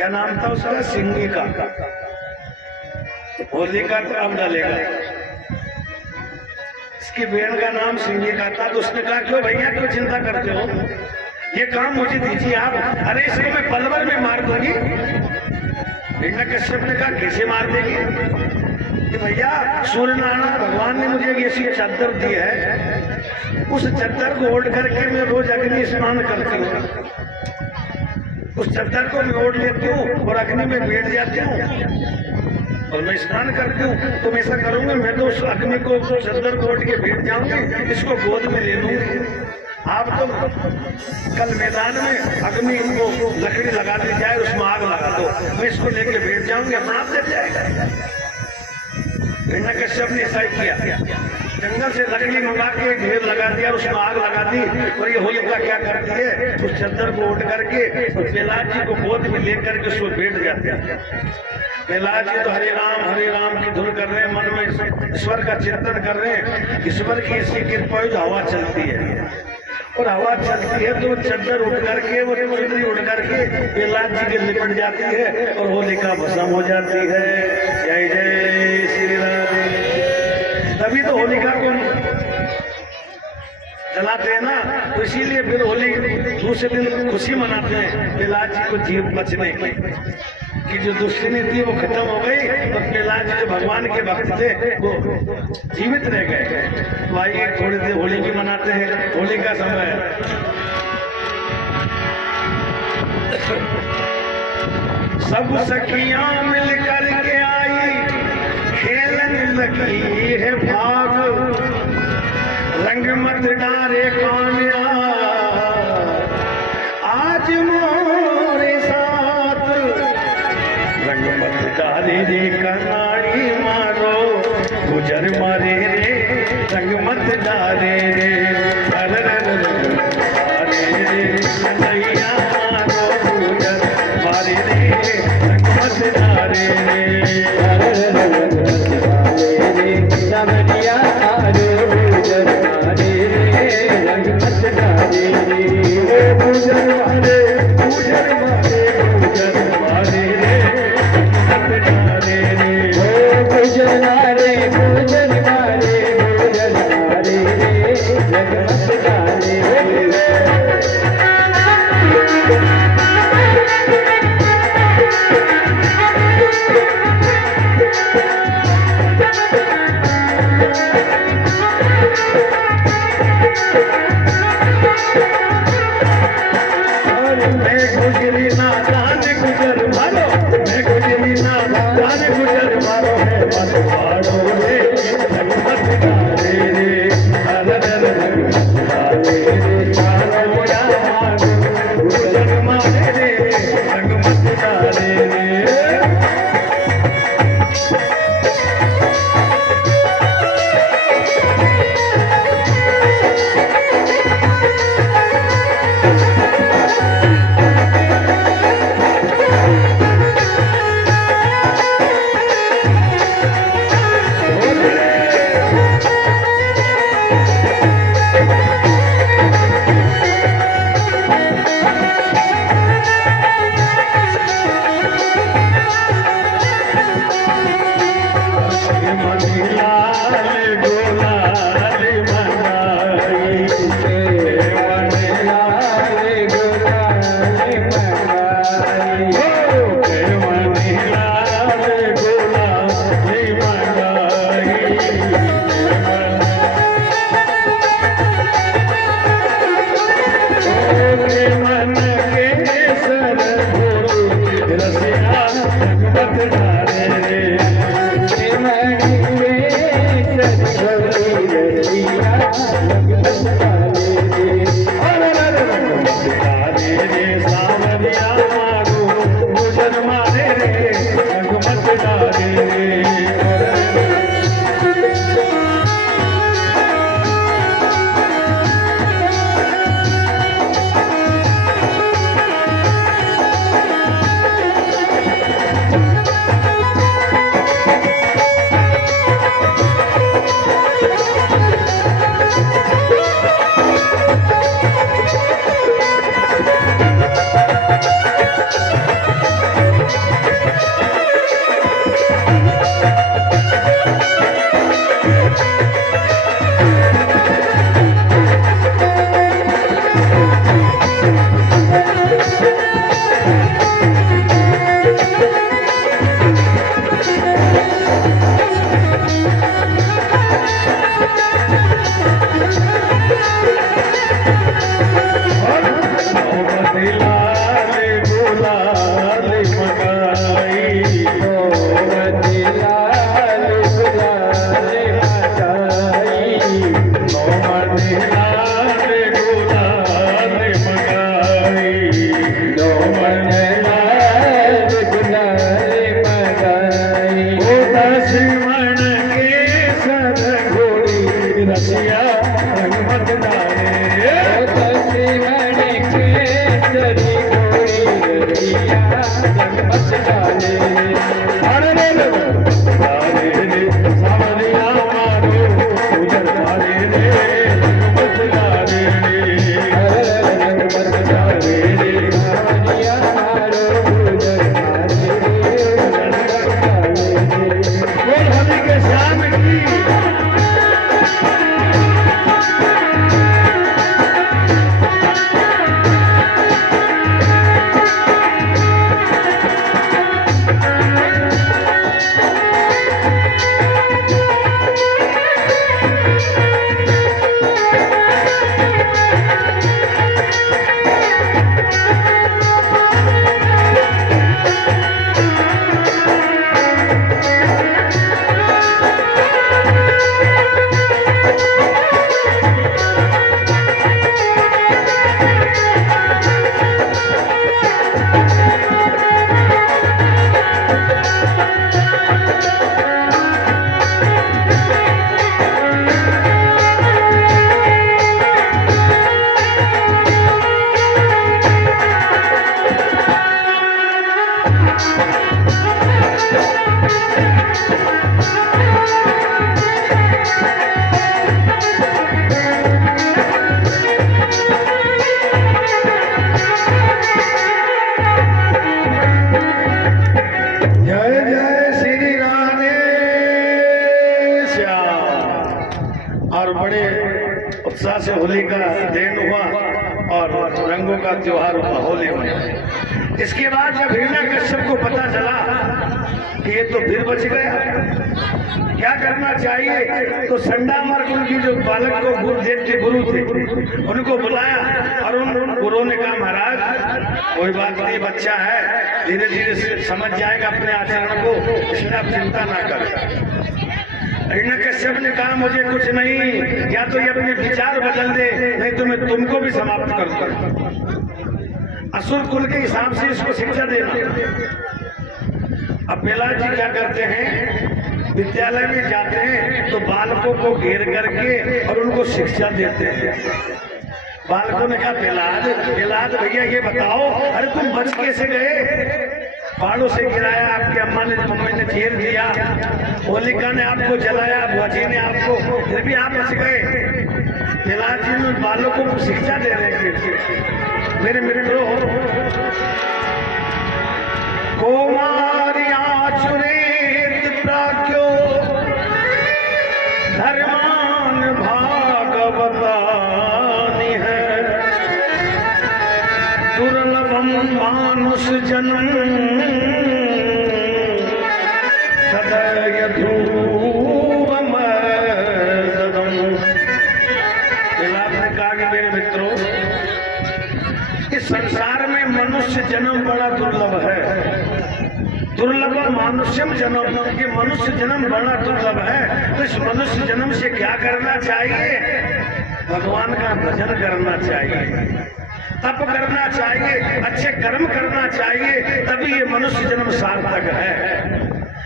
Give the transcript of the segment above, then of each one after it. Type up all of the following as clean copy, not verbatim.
क्या नाम था उसका? सिंगी का। होली का तो अब डालेगा। इसकी बहन का नाम सिंगी का था। तो उसने कहा क्यों भैया क्यों चिंता करते हो, ये काम मुझे दीजिए आप। अरे इसको मैं पल भर में मार दूंगी। हिरण्यकश्यप ने कहा कैसे मार देगी? कि भैया सूर्य नारायण भगवान ने मुझे एक ऐसी चादर दी है, उस चादर को ओढ़ करके मैं रोज अग्नि स्नान करती हूँ। उस चादर को मैं ओढ़ लेती हूँ और अग्नि में बैठ जाती हूँ और मैं स्नान करती हूँ। तो मैं ऐसा करूंगा, मैं तो उस अग्नि को चादर को ओढ़ के बैठ जाऊंगी, इसको गोद में ले लूंगी। आप तो कल मैदान में अग्नि को लकड़ी लगा दी जाए, उसमें आग लगा दो, मैं इसको लेके बैठ जाऊंगी, अपना आप जल जाएगा। हिरण्यकश्यप ने ऐसा ही किया। जंगल से लकड़ी मंगा के ढेर लगा दिया, उसमें आग लगा दी। और ये होलिका क्या करती है, उस चादर को उठ करके प्रहलाद जी को गोद में लेकर के उसको बैठ जाते हैं। प्रहलाद जी तो हरे राम की धुन कर रहे हैं, मन में ईश्वर का चिंतन कर रहे हैं। ईश्वर की ऐसी कृपा जो हवा चलती है, और हवा चलती है तो चादर उठ करके, वो चुनरी उठ करके प्रहलाद जी के लिपट जाती है और होलिका भस्म हो जाती है। जय जय श्री राधे। तभी तो होलिका को जलाते हैं ना, तो इसीलिए फिर होली दूसरे दिन खुशी मनाते हैं प्रहलाद जी को जीव बचने की जो दुश्मनी थी वो खत्म हो गई। और प्रहलाद जी जो भगवान के भक्त थे वो जीवित रह गए। तो आइए थोड़ी देर होली भी मनाते हैं। होली का समय है। सब सखियां मिल करके आई, खेलने लगी है भाग, रंग मत डारे कान्या आज मोरे साथ, रंग मत डारे रे कनाड़ी मारो, गुजर मारे रे रंग मत डारे रे, अरे रे कन्हैया मारो, गुजर मारे रे रंग मत डारे रे, कन्हैया मारो, गुजर मारे रे रंग मत डारे रे, गुजर मारे गुजर मारे गुजर मारे रे मत डारे रे, गुजर मारे गुजर मारे गुजर मारे रे उत्साह से होली का दिन हुआ और रंगों का त्योहार हुआ, होली में। इसके बाद जब हिरण्यकश्यप को पता चला कि ये तो फिर बच गया, क्या करना चाहिए, तो संडामर्क उनकी जो बालक को गुरुदेव के गुरु थे उनको बुलाया और उन गुरुओं ने कहा महाराज कोई बात नहीं, बच्चा है, धीरे धीरे समझ जाएगा अपने आचरण को, इसलिए आप चिंता ना करें। हिरण्यकश्यप ने कहा मुझे कुछ नहीं, या तो ये अपने विचार बदल दे, नहीं तो मैं तुमको भी समाप्त करूंगा। असुर कुल के हिसाब से इसको शिक्षा देना। अब प्रहलाद जी क्या करते हैं, विद्यालय में जाते हैं तो बालकों को घेर करके और उनको शिक्षा देते हैं। बालकों ने कहा प्रहलाद भैया ये बताओ, अरे तुम बच कैसे गए, पहाड़ों से गिराया, आपकी अम्मा ने मम्मी ने घेर दिया, होलिका ने आपको जलाया, भुआजी ने आपको, फिर भी आप बच गए। प्रहलाद जी ने बालकों को शिक्षा दे रहे थे। मेरे मित्रों, कुमारियाचुरेत प्राज्ञो धर्मान भागवतानि है, दुर्लभम मानुष जन्म तदयधूरम ददम। ने कहा कि मेरे मित्रों, इस संसार में मनुष्य जन्म बड़ा दुर्लभ है, दुर्लभ मानुष्यम जन्म, ये मनुष्य जन्म बड़ा दुर्लभ है। तो इस मनुष्य जन्म से क्या करना चाहिए, भगवान का भजन करना चाहिए, तप करना चाहिए, अच्छे कर्म करना चाहिए, तभी ये मनुष्य जन्म सार्थक है।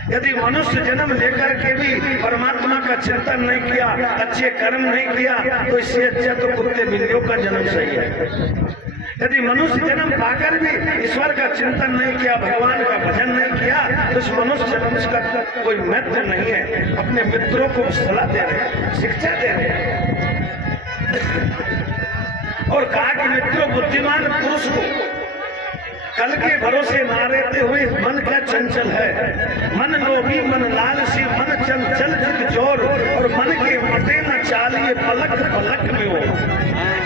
यदि मनुष्य जन्म लेकर के भी परमात्मा का चिंतन नहीं किया, अच्छे कर्म नहीं किया, तो इससे अच्छा तो कुत्ते बिल्लियों का जन्म सही है। यदि मनुष्य जन्म पाकर भी ईश्वर का चिंतन नहीं किया, भगवान का भजन नहीं किया, तो इस मनुष्य जन्म का कोई महत्व नहीं है। अपने मित्रों को सलाह दे रहे, शिक्षा दे रहे और कहा कि मित्रों, बुद्धिमान पुरुष को कल के भरोसे ना रहते हुए मन का चंचल है, मन लोभी मन लालसी मन चंचल जित जोर, और मन के मटे न चालिए पलक पलक में हो।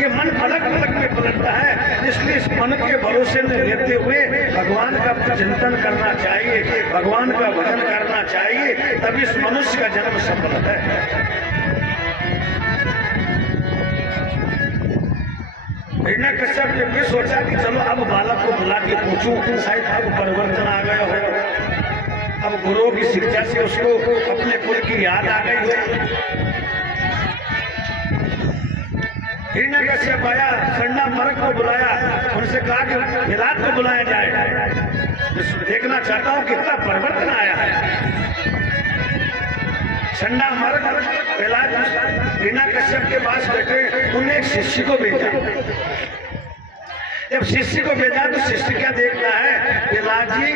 ये मन पलक पलक में पलटता है, इसलिए इस मन के भरोसे में रहते हुए भगवान का चिंतन करना चाहिए, भगवान का भजन करना चाहिए, तभी इस मनुष्य का जन्म सफल है। हिरण्यकश्यप ने भी सोचा कि चलो अब बालक को बुला के पूछूं, शायद अब परिवर्तन आ गया हो, अब गुरुओं की शिक्षा से उसको अपने कुल की याद आ गई हो। हिरण्यकश्यप आया, संडामर्क को बुलाया, उनसे कहा कि प्रहलाद को बुलाया जाए, देखना चाहता हूं कितना परिवर्तन आया है। संडामर्क प्रहलाद हिरण्यकश्यप के पास बैठे, उन्हें एक शिष्य को भेजा जब शिष्य को भेजा तो शिष्य क्या देखता है, प्रहलाद जी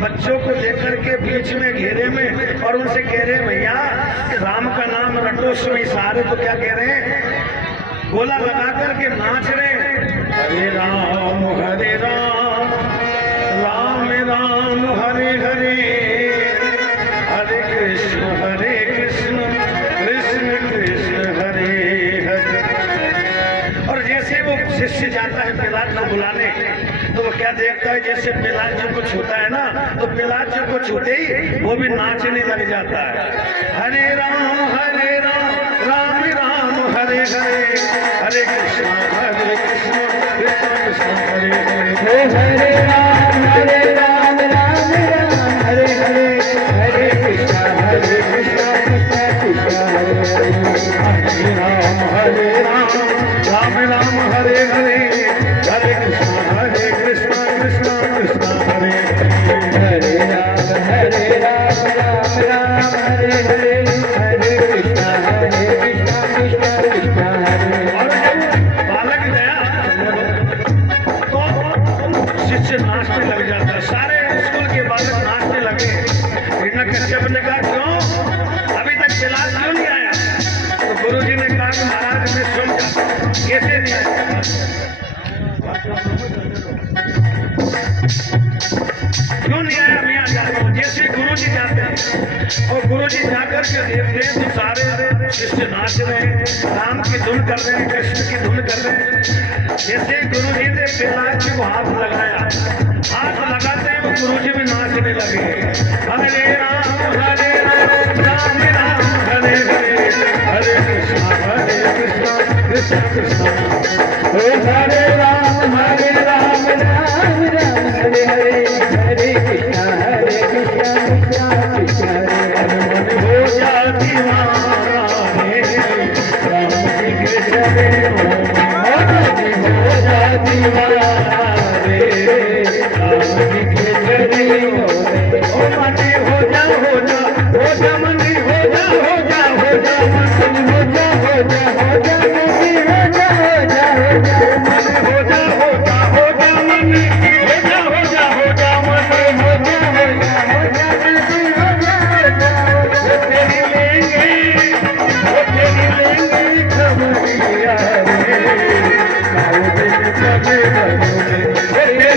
बच्चों को लेकर के बीच में घेरे में और उनसे कह रहे हैं भैया राम का नाम रटो, उसमें इशारे तो क्या कह रहे हैं, गोला लगा करके नाच रहे हैं, हरे राम राम राम हरे हरे, हरे कृष्ण कृष्ण कृष्ण हरे हरे। और जैसे वो शिष्य जाता है प्रहलाद को बुलाने, तो वो क्या देखता है, जैसे प्रहलाद जी को छूता है ना, तो प्रहलाद जी को छूते ही वो भी नाचने लग जाता है, हरे राम राम राम हरे हरे, हरे कृष्ण कृष्ण कृष्ण हरे हरे, हरे राम राम राम हरे हरे, हरे कृष्ण कृष्ण कृष्ण हरे हरे, हरे राम राम हरे हरे, हरे कृष्ण कृष्ण कृष्ण हरे हरे राम राम राम हरे हरे, हरे कृष्ण कृष्ण कृष्ण हरे। और जब बालक गया तो शिष्य नाचने लग जाता है, सारे स्कूल के बालक नाचने लगे। हिरण्यकश्यप ने कहा क्यों अभी तक प्रहलाद क्यों नहीं आया, तो गुरुजी ने कहा कि महाराज मैं स्वयं कैसे नहीं आया, क्यों नहीं आया, मैं आ जाता हूँ। जैसे गुरु जी जाते हैं और गुरु जी जाकर के देखते हैं तो सारे शिष्य नाच रहे हैं, राम की धुन कर रहे हैं, कृष्ण की धुन कर रहे हैं। जैसे गुरु जी ने प्रहलाद जी को हाथ लगाया, हाथ लगाते हैं वो गुरु जी भी नाचने लगे, हरे राम राम हरे हरे, हरे कृष्ण कृष्ण कृष्ण हरे राम राम हरे हरे, हरे कृष्ण कृष्ण कृष्ण हरे हरे। हो जाती मारे राम जी के चले हो जाती मारे राम जी के चले ओ मनी हो जा मनी हो जा मनी हो जा Hare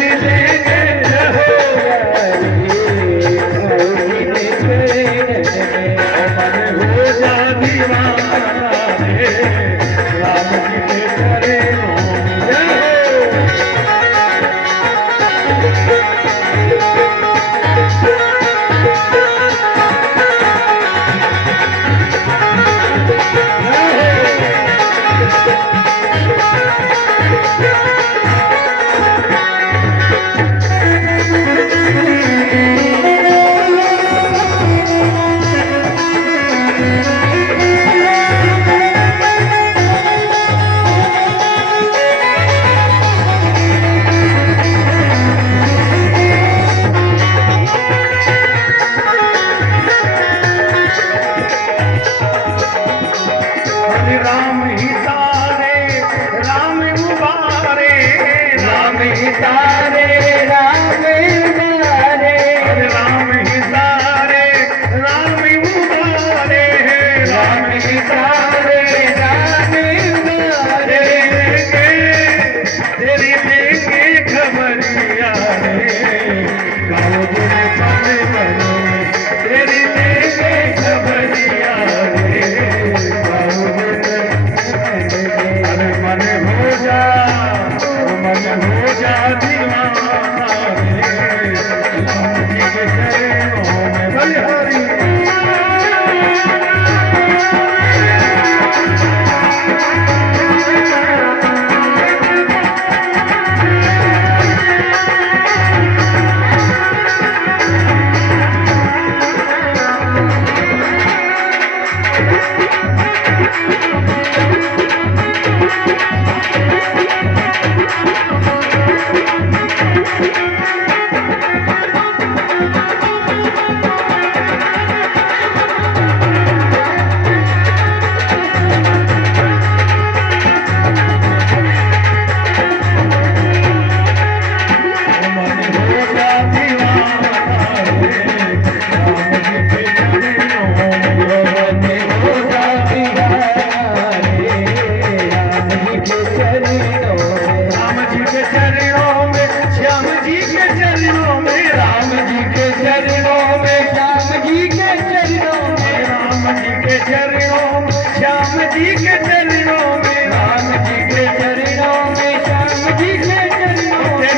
के चरणों में, श्याम जी के चरणों में, राम जी के चरणों में, श्याम जी के चरणों में, राम जी के चरणों में, श्याम जी के चरणों में,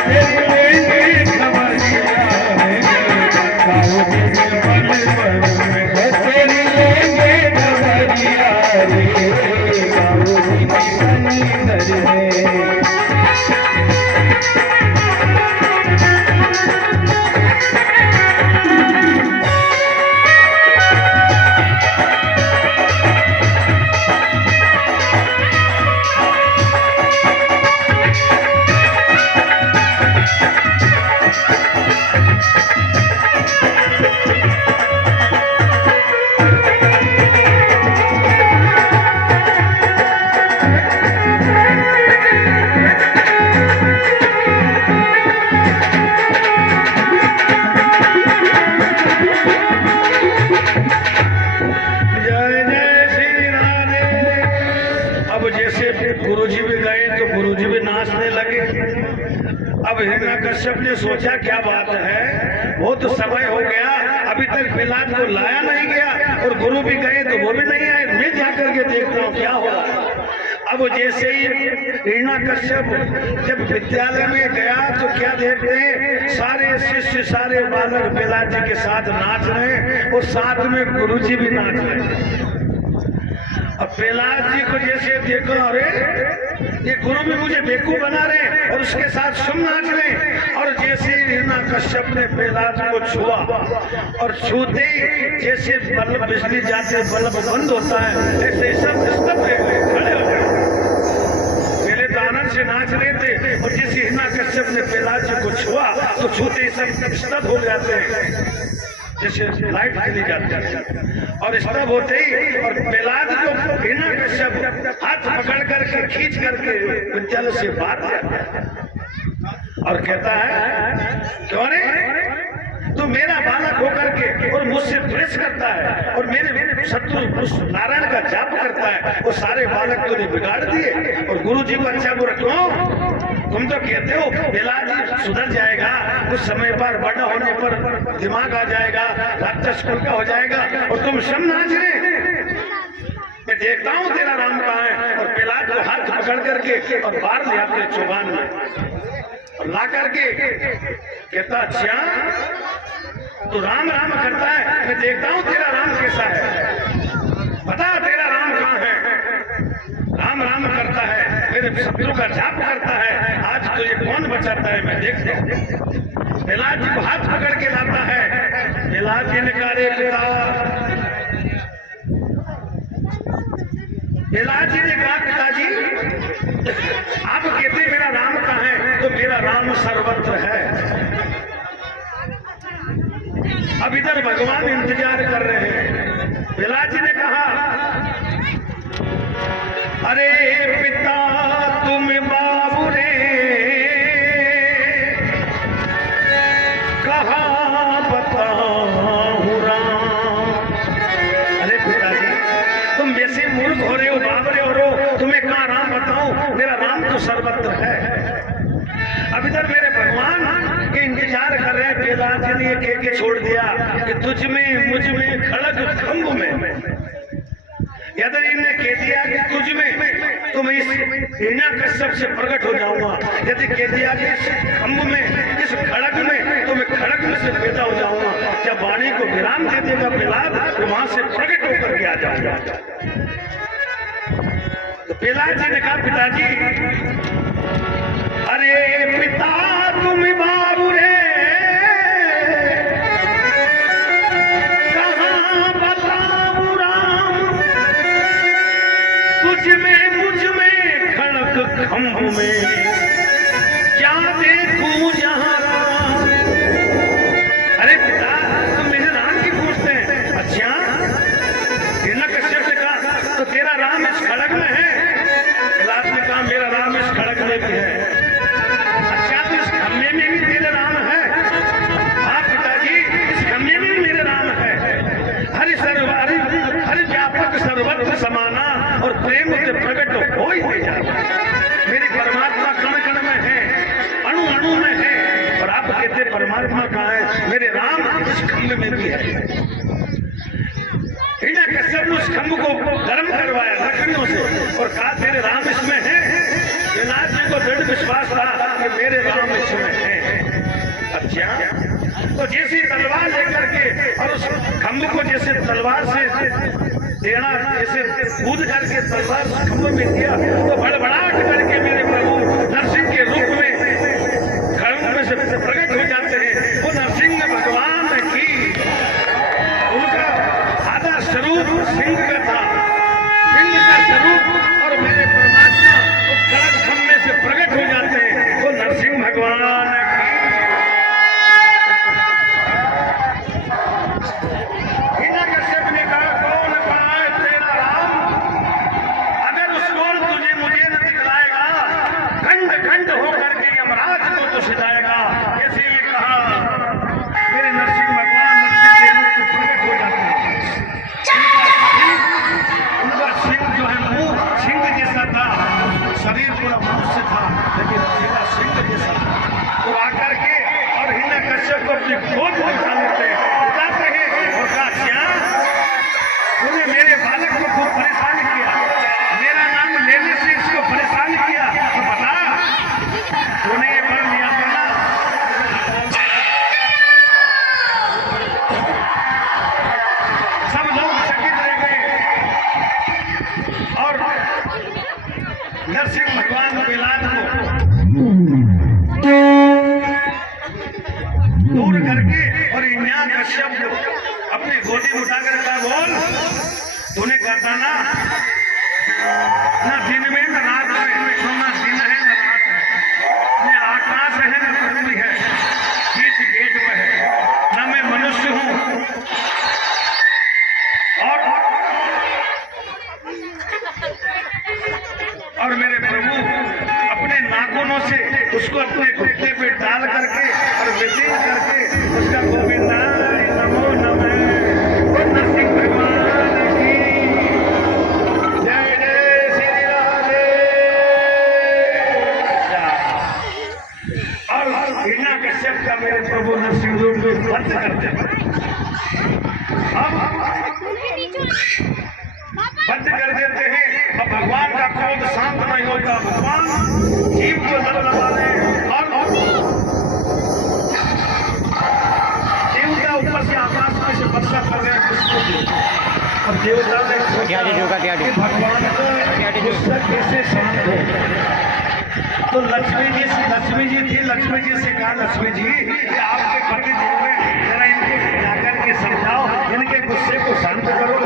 तेरी लेंगे खबरिया रे, गाओ तेरे बल बल में, तेरी लेंगे खबरिया रे, गाओ बनी घर में। जय जय श्री राधे। अब जैसे गुरुजी भी गए तो गुरुजी भी नाचने लगे। अब हिरण्यकश्यप ने सोचा क्या बात है, बहुत समय हो गया, अभी तक प्रहलाद को लाया नहीं गया और गुरु भी गए तो वो भी नहीं आए, मैं जाकर के देखता हूँ क्या हो रहा है। अब जैसे ही हिरण्यकश्यप जब विद्यालय में गया तो क्या देखते हैं, सारे शिष्य सारे बालक प्रहलाद जी के साथ नाच रहे हैं और साथ में गुरुजी भी नाच रहे हैं। अब प्रहलाद जी को जैसे देखो, अरे ये गुरु भी मुझे बेवकूफ बना रहे हैं और उसके साथ सुन नाच रहे हैं। और जैसे हिरण्यकश्यप ने प्रहलाद को छुआ और छूते ही जैसे बल्ब बिजली जाते बल्ब बंद होता है, ऐसे सब स्तब्ध खड़े हो गए। पहले तो आनंद से नाच रहे थे और जैसे हिरण्यकश्यप ने प्रहलाद जी को छुआ तो छूते ही सब स्तब्ध हो जाते हैं, जैसे लाइट चली जाती है। और स्तब्ध होते ही और प्रहलाद को हिरण्यकश्यप हाथ पकड़ करके खींच करके विद्यालय से बाहर ले आता है और कहता है, क्यों रे तू मेरा बालक होकर के और मुझसे द्वेष करता है और मेरे शत्रु उस नारायण का जाप करता है, वो सारे बालक तूने बिगाड़ दिए और गुरु जी को अच्छा बुरा क्यों? तुम तो कहते हो प्रहलाद जी सुधर जाएगा, कुछ समय पर बड़ा होने पर दिमाग आ जाएगा, राक्षस कुल का हो जाएगा और तुम सब नाच रहे। मैं देखता हूँ तेरा राम कहाँ है। और प्रहलाद को हाथ पकड़ करके और बाहर ले आते चौबान में और ला करके कहता, अच्छा तो राम राम करता है, मैं देखता हूँ तेरा राम कैसा है, बता तेरा राम कहाँ है। राम राम करता है, मेरे शत्रु का जाप करता है, आज तो ये कौन बचाता है मैं देखता हूँ। प्रहलाद जी को हाथ पकड़ के लाता है। प्रहलाद जी ने कहा, रे पिता, प्रहलाद जी ने कहा, पिताजी आप कहते मेरा राम कहाँ है, तो मेरा राम सर्वत्र है। अब इधर भगवान इंतजार कर रहे हैं। प्रहलाद जी ने कहा, अरे पिता तुम बाबू रे, कहाँ बताऊं राम। अरे पिताजी तुम वैसे मूर्ख हो रहे हो, बाबरे हो रहे हो, तुम्हें कहाँ राम बताऊं, मेरा राम तो सर्वत्र है। अब इधर मेरे भगवान के इंतजार कर रहे हैं। प्रहलाद जी ने कह के छोड़ दिया कि तुझ में मुझ में खड़ग खंभ में, यदि इन्हें कह दिया कि तुझ में तो मैं इस हिरण्यकश्यप से प्रकट हो जाऊंगा, यदि कह दिया कि इस खंभ में इस खड़ग में तो मैं खड़ग में से पैदा हो जाऊंगा। जब वाणी को विराम दे देगा प्रहलाद तो वहां से प्रकट होकर के आ जाऊंगा। तो प्रहलाद जी ने कहा, पिताजी अरे पिता तुम बाबू रे, कहाँ बताऊं राम, तुझ में मुझ में खड़क खंभ में, क्या देखूं जहाँ राम। अरे पिता तुम मेरे राम की पूछते हैं, अच्छा हिरण्यकश्यप ने कहा तो तेरा राम इस खड़ग में है। प्रहलाद ने कहा मेरा राम इस खड़ग में भी है। अच्छा तो इस खंभे परमात्मा कहाँ है? मेरे राम इस खम्भ में भी है। हिरण्यकश्यप ने उस खम्भ को गर्म करवाया लकड़ियों से और कहा तेरे राम इसमें है। प्रहलाद जी को दृढ़ विश्वास था कि मेरे राम इसमें है। अच्छा, तो जैसी तलवार लेकर के और उस खम्भ को जैसे तलवार से देना, जैसे कूद करके तलवार उस खम्भ में दिया तो बड़बड़ाहट करके मेरे प्रभु नरसिंह के रूप में खड़ों में से प्रकट हो जाते हैं। वो नरसिंह भगवान की, उनका आधा स्वरूप सिंह का था, सिंह का स्वरूप, और मेरे परमात्मा उस खड़ग खम्भ में से प्रकट हो जाते हैं। वो नरसिंह भगवान की। हिरण्यकश्यप ने कहा कौन कहाँ है तेरा राम? अगर उसको तुझे मुझे न दिखलाएगा, खंड खंड होकर के यमराज को तो सिधाएगा। ऐसे ये कहा मेरे नरसिंह भगवान नरसिंह के रूप में प्रकट हो जाते हैं। उनका सिंह जो है मुंह सिंह जैसा था, शरीर पूरा मनुष्य था लेकिन चेहरा सिंह जैसा था। तो आकर के और हिरण्यकश्यप को अपनी गोद में उठा लेते हैं, उठाते हैं और कहा श्याम, तूने मेरे बालक को खूब परेशान किया, मेरा नाम लेने से इसको परेशान किया, तो बता तूने ये वर लिया था ना? सब लोग चकित रह गए और नरसिंह भगवान प्रहलाद को दूर करके और हिरण्यकश्यप को अपनी गोदी में उठाकर कहा बोल, तूने कहा ना दिन में न रात में, तो ना दिन है न रात है, न आकाश है न पृथ्वी है, बीच गेट में है, न मैं मनुष्य हूँ और मेरे प्रभु अपने नाखूनों से उसको अपने घुटने पे डाल करके और विलीन करके उसका गोविंदाय नमो नमः नरसिंह भगवान की जय जय श्री राधे। और हिरण्यकश्यप का मेरे प्रभु नरसिंह रूप में बंद कर दिया। बंद कर देते हैं और भगवान का क्रोध शांत नहीं होता। भगवान जीव को लबलबा रहे और देवता ऊपर से आकाश में से वर्षा कर रहे हैं। और देवता ने भगवान को गुस्सा कैसे शांत हो। तो लक्ष्मी जी थी, लक्ष्मी जी से कहा लक्ष्मी जी ये आपके पति देव हैं, जरा इनको जाकर के समझाओ, इनके गुस्से को शांत करो।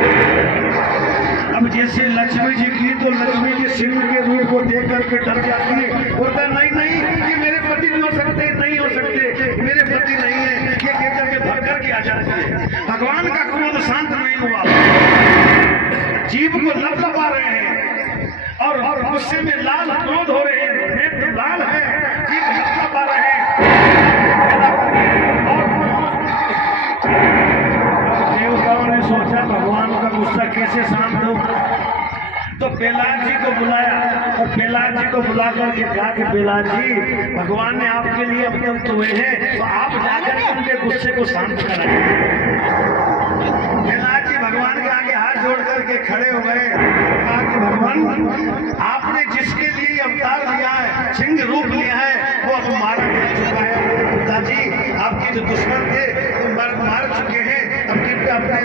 अब जैसे लक्ष्मी जी की तो लक्ष्मी जी सिंह के रूप को देख करके डर जाती है, बोलता नहीं नहीं ये मेरे पति नहीं हो सकते, नहीं हो सकते, मेरे पति नहीं है, ये कह करके भर करके आ जाती है। भगवान का क्रोध शांत नहीं हुआ, जीव को लबलबा रहे हैं और गुस्से में लाल क्रोध हो रहे हैं, नेत्र लाल है, जीव लबलबा रहे हैं। देवताओं ने सोचा भगवान का गुस्सा कैसे शांत हो, तो प्रहलाद जी को बुलाया और प्रहलाद जी को बुला करके कहा कि प्रहलाद जी भगवान ने आपके लिए अत्यंत हुए हैं, तो आप जाकर उनके गुस्से को शांत कराएं। प्रहलाद जी भगवान के आगे हाथ जोड़ करके खड़े हो गए, कहा कि भगवान आपने जिसके लिए अवतार लिया है, सिंह रूप लिया है, वो अब मारा जा चुका है। मेरे पिताजी आपके जो दुश्मन थे वो मार चुके हैं, अब कृपया अपने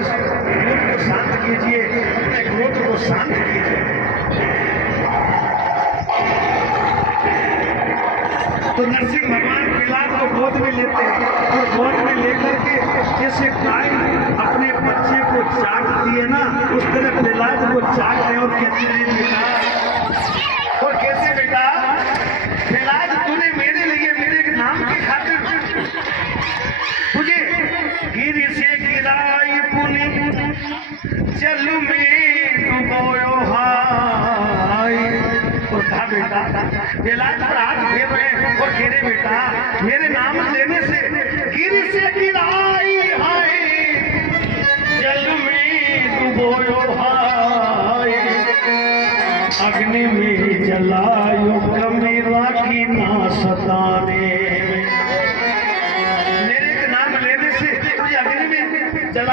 क्रोध को शांत कीजिए, अपने क्रोध को शांत कीजिए। तो नरसिंह भगवान प्रहलाद को गोद में लेते हैं और गोद में लेकर के जैसे गाय अपने बच्चे को चाटती है ना, उस तरह प्रहलाद को चाट रहे और कहते हैं बेटा, और कैसे बेटा प्रहलाद तूने मेरे लिए मेरे नाम की खातिर तुझे गिर से गिराई पुनि जल में डुबोयो हाय। और कहा बेटा प्रहलाद पर हाथ फेर रहे और कह रहे बेटा मेरे नाम लेने से गिर से गिराई हाय जल में डुबोयो हाय, अग्नि में जलायो कमी राखी ना सताने। मेरे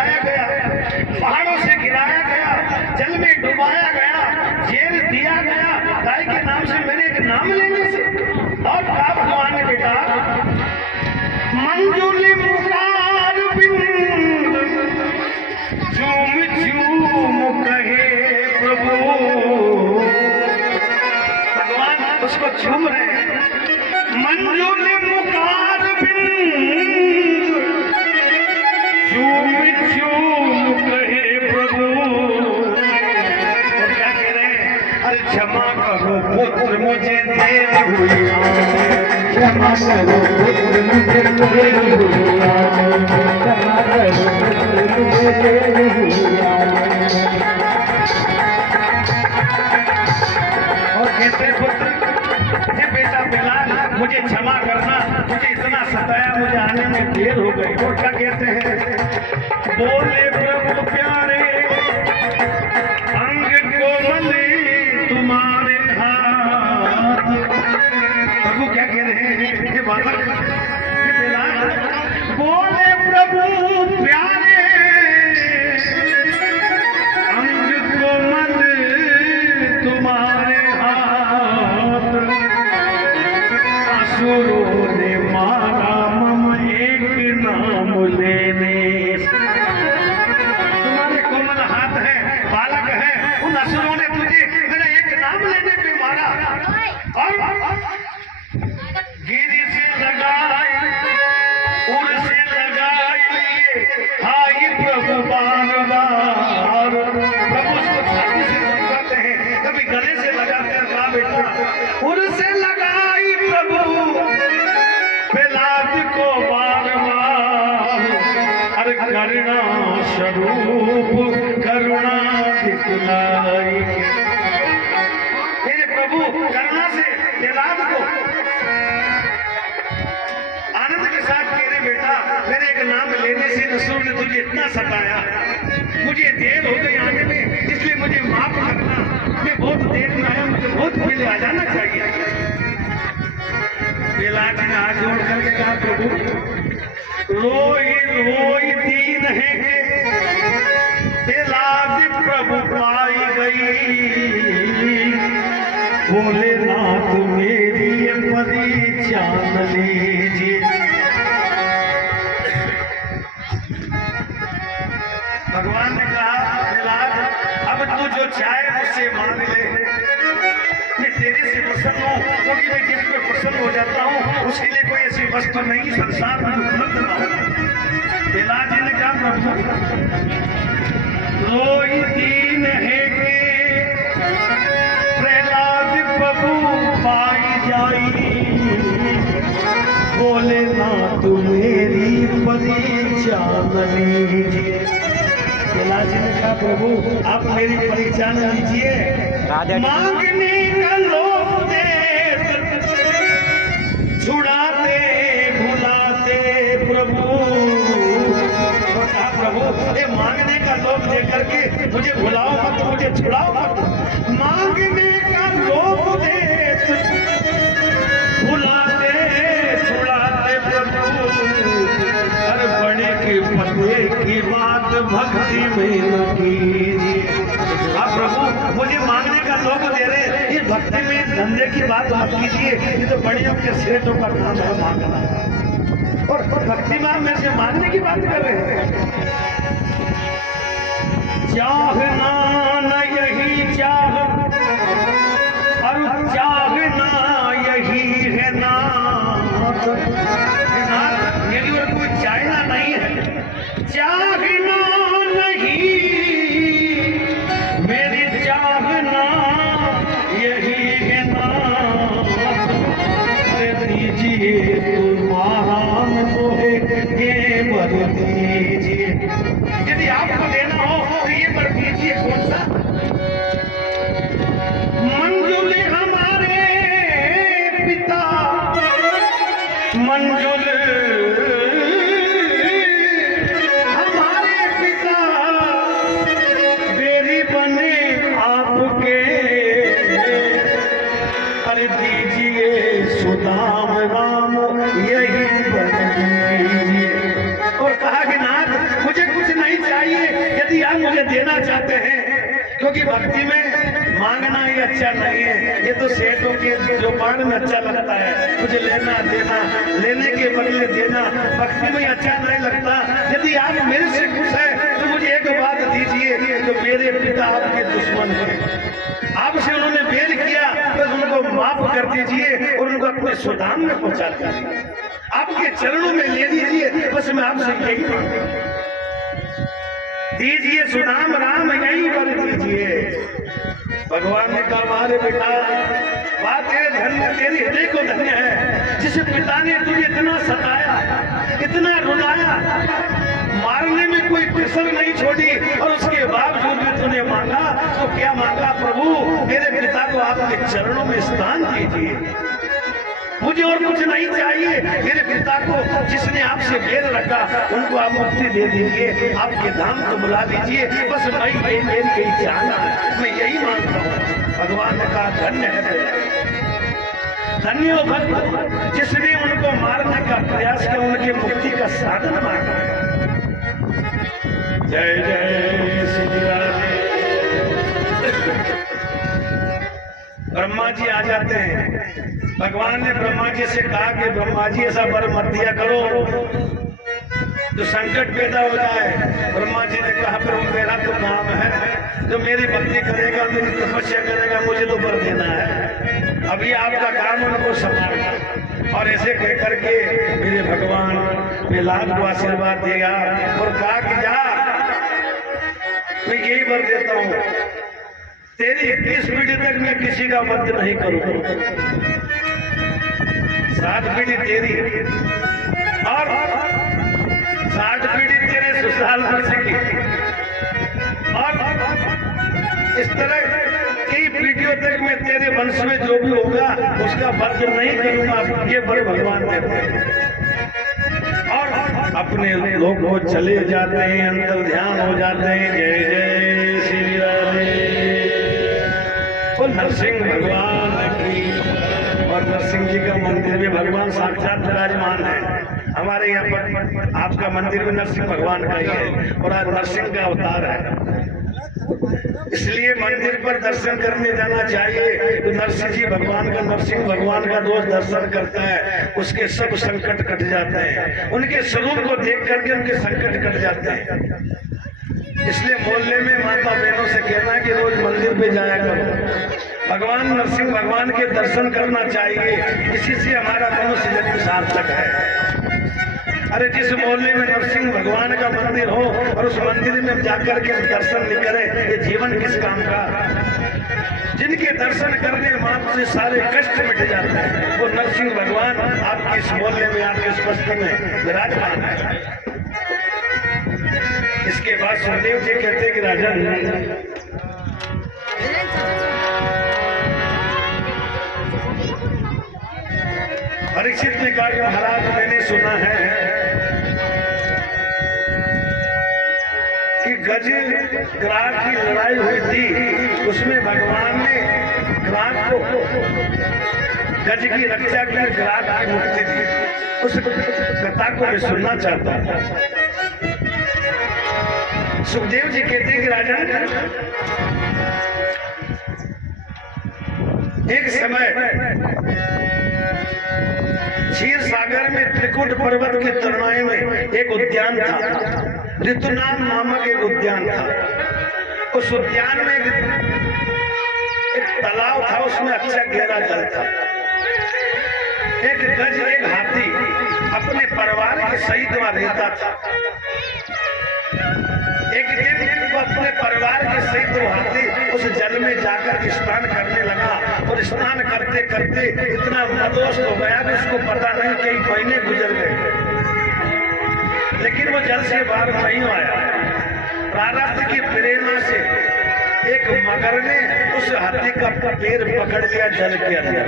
गिराया गया, पहाड़ों से गिराया गया, जल में डुबाया गया, जेल दिया गया, गाय के नाम से मैंने एक नाम लेने से। और कहा भगवान ने बेटा मंजूली मुकार बिंद झूम झूम कहे प्रभु। भगवान उसको झूम रहे हैं। मंजूली मुकार बिंद झूम झूम कहे प्रभु। और क्या कह रहे हैं? अरे क्षमा करो पुत्र मुझे देर हुई आने, क्षमा करो पुत्र मुझे देर हुई आने, क्षमा करो पुत्र मुझे देर हुई आने। और कहते पुत्र हे बेटा बिलाल मुझे क्षमा करना, मुझे इतना सताया, मुझे आने में देर हो गई। और क्या कहते हैं? बोले प्रभु प्यारे अंग कोमल तुम्हारे हाथ। प्रभु क्या कह रहे हैं? हे बालक हे बिलाल बोले प्रभु प्यारे अंग कोमल तुम्हारे हाथ। असुरों ने मारा मम एक नाम लेने। तुम्हारे कोमल हाथ है, बालक है, उन असुरों ने तुझे मेरा एक नाम लेने पे मारा। और गिरी से लगाई उर से लगाई हाय प्रभु बार बार। प्रभु उसको छाती से लगाते हैं, कभी गले से लगाते हैं। कहा बेटा उर से लगाई प्रभु बेलाद को बार बार। अरे करुणा स्वरूप करुणा दिखलाई। मेरे प्रभु करुणा से बेलाद को आनंद के साथ कह रहे बेटा मेरे एक नाम लेने से नसूर ने तुझे इतना सताया, मुझे देर हो गई आने में, इसलिए मुझे माफ करना। मैं बहुत देर में आया, मुझे बहुत पहले आ जाना चाहिए। बेलाद ने हाथ जोड़ करके कहा प्रभु रोई रोई दीन है के बेलाद प्रभु पाई गई। भोलेनाथ मेरी ये परीक्षा न लीजिए। भगवान ने कहा बेलाद अब तू जो चाहे मुझसे मांग ले, मैं तेरे से प्रसन्न हूँ, क्योंकि मैं जिस पे प्रसन्न हो जाता हूँ उसके लिए कोई ऐसी वस्तु नहीं संसार में उपलब्ध ना हो। बेलाद जी ने कहा प्रभु रोई दीन है के प्रहलाद प्रभु पाई जाई। बोले ना तू मेरी परीक्षा न लीजिए। बेलाद जी ने कहा प्रभु आप मेरी परीक्षा न लीजिए, मांगने का लोभ दे छुड़ाते भुलाते प्रभु। और कहा प्रभु ये मांगने का लोभ दे करके मुझे भुलाओ मत, मुझे छुड़ाओ मत। मांगने का लोभ दे भुलाते छुड़ाते प्रभु। हर बड़े के पते की बात भक्ति में न कीजिए। आप प्रभु मुझे मांगने का लोभ दे रहे, ये भक्ति में धंधे की बात मत कीजिए, ये तो बड़ियों के सेठों का काम है मांगना। और भक्ति में मेरे से मांगने की बात कर रहे हैं। चाहना न यही चाह और चाहना यही है ना। मेरी और कोई चाहना नहीं है, चाहना नहीं मेरी चाहना यही है ना। दीजिए तुम्हारा तो है ये वर दीजिए। यदि आपको देना हो तो ये वर दीजिए। कौन सा? मंजुल हमारे पिता मंजुल हमारे क्योंकि भक्ति में मांगना ही अच्छा नहीं है। ये तो सेठों के जुबान में अच्छा लगता है, मुझे लेना देना, लेने के बदले देना, भक्ति में अच्छा नहीं लगता। यदि आप मेरे से खुश हैं तो मुझे एक बात दीजिए, तो मेरे पिता आपके दुश्मन हैं, आपसे उन्होंने वेद किया, बस उनको माफ कर दीजिए और उनको अपने सुधाम में पहुंचा दीजिए, आपके चरणों में ले दीजिए। बस मैं आपसे यही मांगता, दीजिए सुदाम राम यही वर दीजिए। भगवान ने कहा मारे बेटा, बात तेरे धन्य, तेरी हृदय को धन्य है, जिस पिता ने तुझे इतना सताया, इतना रुलाया, मारने में कोई कसर नहीं छोड़ी, और उसके बावजूद भी तूने मांगा। तो क्या मांगा? प्रभु मेरे पिता को आपके चरणों में स्थान दीजिए, मुझे और कुछ नहीं चाहिए। मेरे पिता को जिसने आपसे भेद रखा उनको आप मुक्ति दे दीजिए, आपके धाम को बुला लीजिए। बस मेरी यही चाहना है, मैं यही मांगता हूँ। भगवान ने कहा धन्य है, धन्य हो भक्त जिसने उनको मारने का प्रयास किया, उनके मुक्ति का साधन मांगा। जय जय श्री राधे। ब्रह्मा जी आ जाते हैं। भगवान ने ब्रह्मा जी से कहा कि ब्रह्मा जी ऐसा वर मत दिया करो जो संकट पैदा हो जाए। ब्रह्मा जी ने कहा प्रभु मेरा तो काम है, जो मेरी भक्ति करेगा, मेरी तपस्या करेगा, मुझे तो वर देना है, अभी आपका काम उनको संभालना। और ऐसे कह करके मेरे भगवान प्रहलाद को आशीर्वाद दिया और कहा कि जा, मैं यही वर देता हूँ, तेरी 21 पीढ़ी तक मैं किसी का वध नहीं करूंगा, 7 पीढ़ी तेरी और 60 पीढ़ी तेरे ससुराल वंश की, और इस तरह कई पीढ़ियों तक मैं तेरे वंश में जो भी होगा उसका वध नहीं करूंगा। ये वर भगवान देते हैं और अपने लोग वो चले जाते हैं, अंतर ध्यान हो जाते हैं। जय जय श्री राधे। नरसिंह भगवान की, और नरसिंह जी का मंदिर में भगवान साक्षात विराजमान है। हमारे यहाँ पर आपका मंदिर भी नरसिंह भगवान का ही है, और आज नरसिंह का अवतार है, इसलिए मंदिर पर दर्शन करने जाना चाहिए। तो नरसिंह जी भगवान का, नरसिंह भगवान का रोज दर्शन करता है, उसके सब संकट कट जाते हैं, उनके स्वरूप को देख करके उनके संकट कट जाते हैं। इसलिए मोहल्ले में माता बहनों से कहना है कि रोज मंदिर पे जाया करो, भगवान नरसिंह भगवान के दर्शन करना चाहिए, इसी से हमारा मनुष्य जन्म सार्थक है। अरे जिस मोहल्ले में नरसिंह भगवान का मंदिर हो और उस मंदिर में जाकर के दर्शन नहीं करें, ये जीवन किस काम का? जिनके दर्शन करने मात्र से सारे कष्ट मिट जाते हैं, वो नरसिंह भगवान आपके इस मोहल्ले में, आपके इस बस्ती में विराजमान है। इसके बाद सुखदेव जी कहते कि राजन, परीक्षित ने कहा कि महाराज मैंने सुना है कि गज ग्राह की लड़ाई हुई थी, उसमें भगवान ने ग्राह को, गज की रक्षा के लिए ग्राह की मुक्ति दी। उस कथा को मैं सुनना चाहता हूँ। सुखदेव जी कहते हैं कि राजा, एक समय क्षीर सागर में त्रिकुट पर्वत के तराई में एक उद्यान था, ऋतुनाम नामक एक उद्यान था। उस उद्यान में एक तालाब था, उसमें अच्छा गहरा जल था। एक गज, एक हाथी अपने परिवार के सहित वहां रहता था। एक दिन वो अपने परिवार के सहित वो हाथी उस जल में जाकर स्नान करने लगा, और स्नान करते करते इतना मदोष हो गया कि उसको पता नहीं कई महीने गुजर गए, लेकिन वो जल से बाहर नहीं आया। प्रारब्ध की प्रेरणा से एक मगर ने उस हाथी का पैर पकड़ लिया जल के अंदर।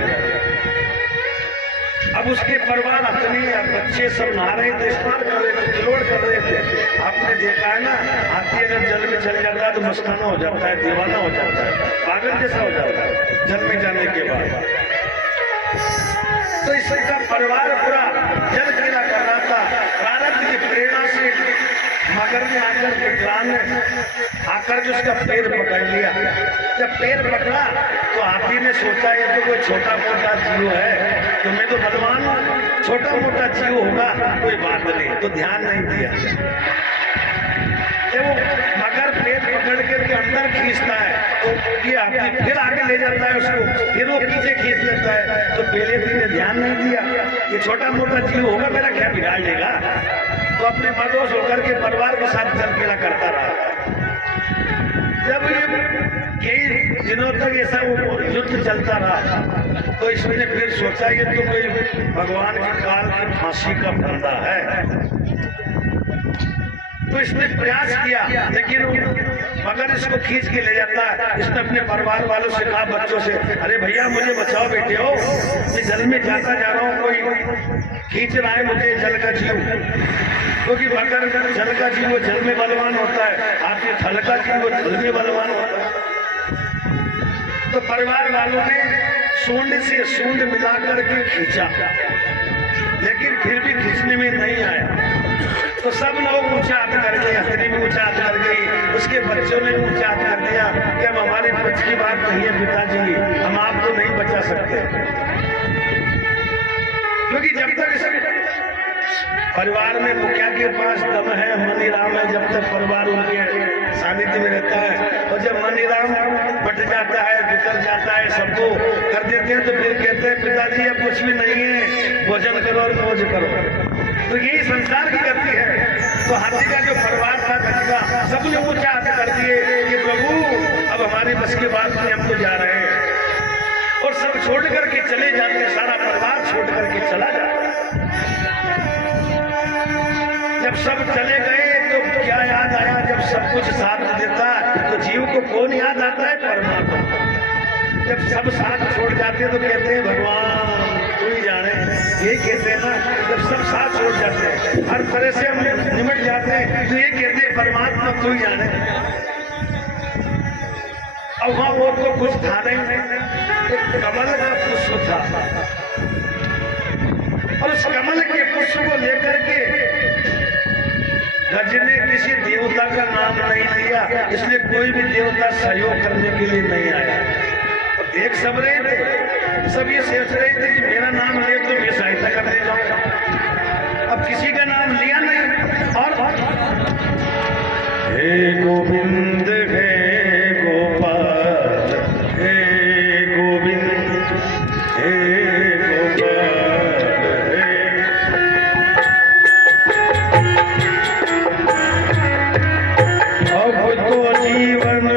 अब उसके परिवार अपने बच्चे सब नहा रहे थे, स्नान कर रहे थे, किलोड़ कर रहे थे। आपने देखा है ना, हाथी अगर जल में चल जाता है तो मस्ताना हो जाता है, दीवाना हो जाता है, पागल जैसा हो जाता है जल में जाने के बाद। तो इसका परिवार पूरा जल क्रीड़ा कर रहा था। प्रारब्ध की प्रेरणा से मगर ने आकर के ग्राम में आकर के उसका पैर पकड़ लिया। जब पैर पकड़ा तो हाथी ने सोचा ये तो कोई छोटा मोटा जीव है, तो मैं तो बलवान हूँ, छोटा मोटा जीव होगा कोई बात नहीं, तो ध्यान नहीं दिया। जब वो मगर पैर पकड़ के अंदर खींचता है तो ये हाथी फिर आगे ले जाता है उसको, फिर वो पीछे खींच लेता है। तो पहले दिन ने ध्यान नहीं दिया, ये छोटा मोटा जीव होगा मेरा क्या बिगाड़ लेगा, तो अपने मदोश होकर के परिवार के साथ चल खेला करता रहा। जब ये कई दिनों तक ऐसा युद्ध चलता रहा तो इसने फिर सोचा ये तो कोई भगवान के काल की फांसी का फंदा है। तो इसने प्रयास किया, लेकिन मगर इसको खींच के ले जाता है। इसने अपने परिवार वालों से कहा, बच्चों से, अरे भैया मुझे बचाओ बेटे हो, मैं जल में जाता जा रहा हूँ, कोई खींच रहा है मुझे जल का जीव, क्योंकि मगर जल का जीव वो जल में बलवान होता है, हाथी थल का जीव वो थल में बलवान होता है। तो परिवार वालों ने सूंड से सूंड मिला करके खींचा, लेकिन फिर भी खींचने में नहीं आया। तो सब लोग ऊंचा हाथ कर गए, हथनी भी ऊंचा हाथ कर गई, उसके बच्चों ने ऊंचा हाथ कर दिया कि हम हमारे बच्चे की बात नहीं है पिताजी, हम आपको नहीं बचा सकते। क्योंकि जब तक इस परिवार में मुखिया के पास दम है, मनीराम है, जब तक परिवार उनके सानिध्य में रहता है, और जब मनीराम बट जाता है, बिखर जाता है, सबको कर देते हैं, तो फिर कहते हैं पिताजी अब कुछ भी नहीं है, भोजन करो और मौज करो। तो यही संसार की गति है। तो हाथी का जो परिवार था कचका, सबने ऊंचा हाथ कर दिए कि प्रभु अब हमारी बस की बात नहीं, हम तो जा रहे हैं। और सब छोड़ करके चले जाते, सारा परिवार छोड़ करके चला जाता। जब सब चले गए तो क्या याद आया, जब सब कुछ साथ देता तो जीव को कौन याद आता है, परमात्मा। जब सब साथ छोड़ जाते तो कहते हैं भगवान तू ही जाने, यही कहते हैं ना। जब सब साथ छोड़ जाते हैं, हर तरह से हम निमट जाते हैं, तो ये कहते हैं परमात्मा तू ही जाने। अब वहां वो तो कुछ था नहीं, एक कमल का पुष्प था, और उस कमल के पुष्प को लेकर के गज ने किसी देवता का नाम नहीं लिया, इसलिए कोई भी देवता सहयोग करने के लिए नहीं आया। देख सब रहे थे, सब ये सोच रहे थे कि मेरा नाम ले तो मैं सहायता करने जाऊंगा। अब किसी का नाम लिया नहीं, और हे गोविंद हे गोपाल, हे गोविंद हे गोपाल, अब तो जीवन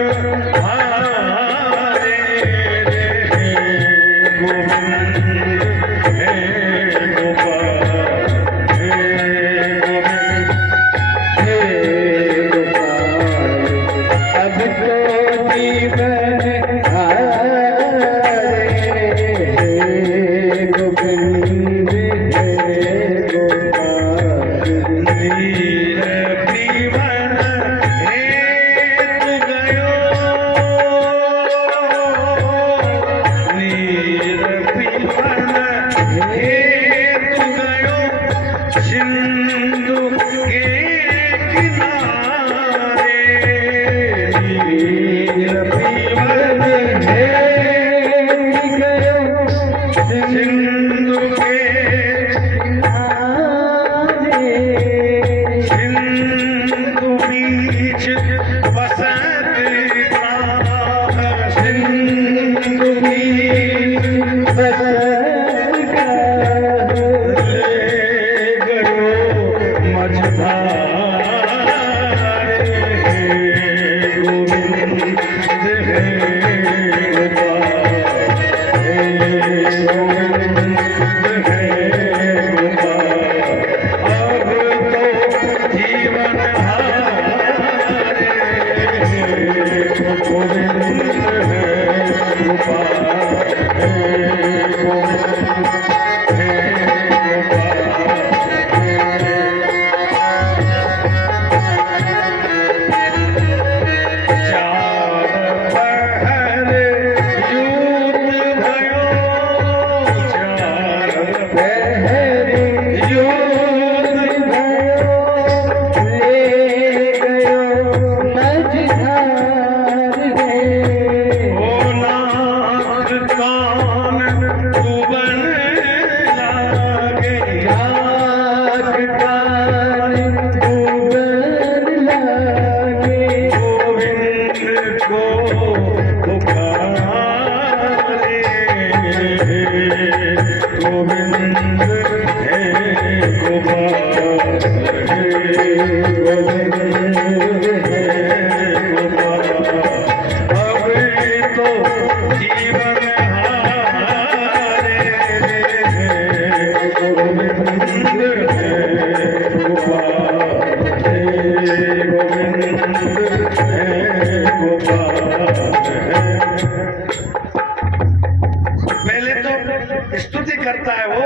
स्तुति करता है वो।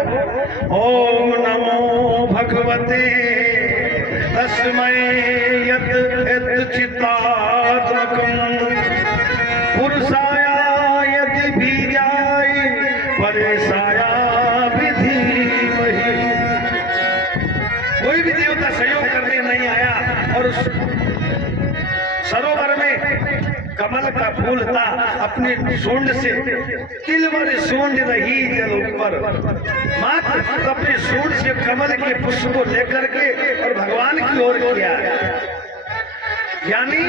ओम नमो भगवते तस्मै यत् चित्तात्मकं पुरुषाय यदि बीजाय परेशाय धीमहि। कोई भी देवता सहयोग करने नहीं आया और उस सरोवर में कमल का फूल था, अपने सूंड से तिल भर सूंड रही जल ऊपर, मात्र अपने सूंड से कमल के पुष्प को लेकर के और भगवान की ओर किया। यानी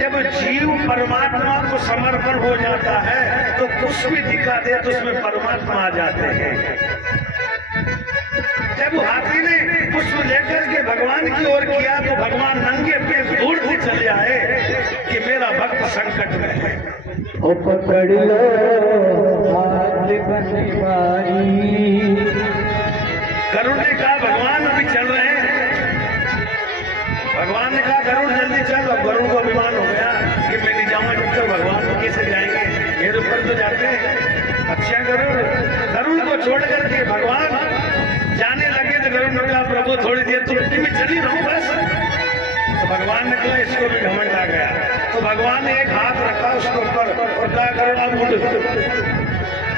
जब जीव परमात्मा को समर्पण हो जाता है तो कुछ भी दिखा दे तो उसमें परमात्मा आ जाते हैं। जब हाथी ने पुष्प लेकर के भगवान की ओर किया तो भगवान नंगे पैर दौड़ते चले आए कि मेरा भक्त संकट में है। ओ पकड़ लो हाथ बनवारी। गरुड़ ने कहा भगवान अभी चल रहे हैं। भगवान ने कहा गरुड़ जल्दी चल। अब गरुड़ को अभिमान हो गया कि मैं नहीं जाऊंगा जब तक भगवान को कैसे जाएंगे, मेरे ऊपर तो जाते हैं। अच्छा गरुड़ को छोड़ करके भगवान जाने लगे तो गरुड़ ने कहा प्रभु थोड़ी देर तो मैं चली रहूं बस। तो भगवान ने कहा इसको भी घमंड आ गया। तो भगवान ने एक हाथ रखा उसके ऊपर और कहा गरुड़ आप उड़।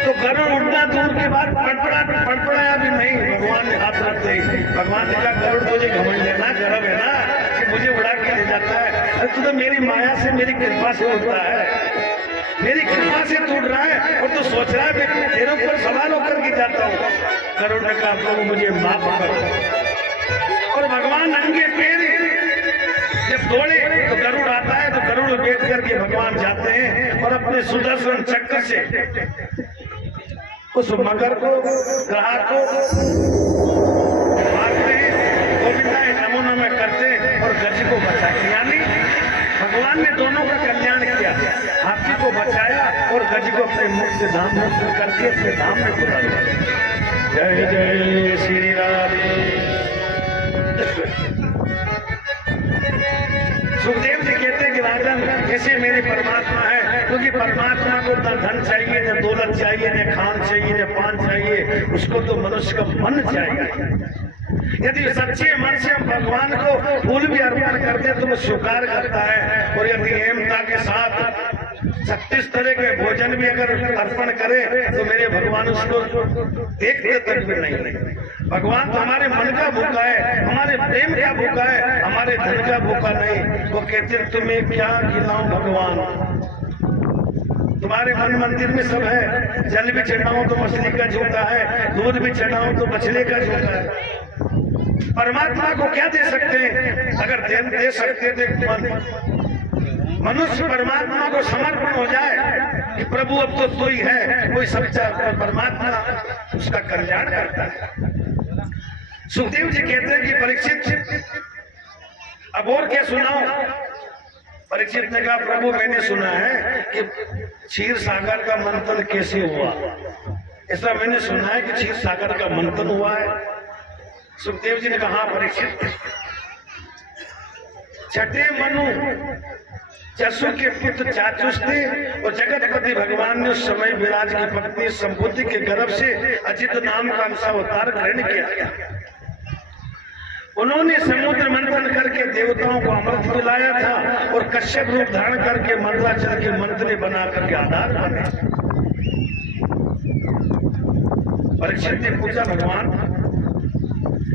तो गरुड़ उड़ना दूर के बाद फड़फड़ाया भी नहीं। भगवान ने हाथ रखते ही भगवान ने कहा गरुड़ तुझे घमंड है ना, गर्व है ना कि मुझे उड़ा के ले जाता है। अरे तू तो मेरी माया से मेरी कृपा से उड़ता है, मेरी कृपा से टूट रहा है और तू सोच रहा है मैं तेरे ऊपर सवार होकर के जाता हूँ। गरुड़ ने कहा प्रभु मुझे माफ करो। और भगवान नंगे पैर जब दौड़े तो गरुड़ आता है तो गरुड़ बैठ करके भगवान जाते हैं और अपने सुदर्शन चक्र से उस मगर को ग्राहक को मारते हैं, गोविंदाय नमो नमः करते और गज को बचाते। यानी भगवान ने दोनों का कल्याण किया, हाथी को बचाया और गज को अपने मुख से धाम मुक्त करके अपने धाम में बुला लिया। जय जय श्री राधे। सुखदेव जी कहते हैं कि राजन ऐसे मेरे परमात्मा है, क्योंकि परमात्मा को न धन चाहिए, न दौलत चाहिए, न खान चाहिए, न पान चाहिए, उसको तो मनुष्य का मन चाहिए। यदि सच्चे मन से हम भगवान को फूल भी अर्पण करते तो वो स्वीकार करता है। और यदि हेमता के साथ 36 तरह के भोजन भी अगर अर्पण करे तो मेरे भगवान उसको देखते तक भी नहीं। भगवान तो हमारे मन का भूखा है, हमारे प्रेम का भूखा है, हमारे धन का भूखा नहीं। वो कहते तुम्हें क्या खिलाऊं भगवान, तुम्हारे मन मंदिर में सब है, जल भी चढ़ाऊं तो मछली का झूठा है, दूध भी चढ़ाऊं तो मछली का झूठा है। परमात्मा को क्या दे सकते हैं? अगर दे सकते थे मनुष्य परमात्मा को समर्पण हो जाए कि प्रभु अब तो तू ही है, कोई सच्चा परमात्मा उसका कल्याण करता है। सुखदेव जी कहते हैं कि परीक्षित अब और क्या सुनाओ। परीक्षित ने कहा प्रभु मैंने सुना है कि क्षीर सागर का मंथन कैसे हुआ, ऐसा मैंने सुना है कि क्षीर सागर का मंथन हुआ है। सुखदेव जी ने कहा परीक्षित छठे मनु जसु के पुत्र चाचुष थे और जगतपति भगवान ने उस समय विराज की पत्नी संबुद्धि के गर्भ से अजित नाम का अंशावतार ग्रहण किया। उन्होंने समुद्र मंथन करके देवताओं को अमृत पिलाया था और कश्यप रूप धारण करके मंदराचल के मंत्री बना करके आधार बने। परीक्षित ने पूछा भगवान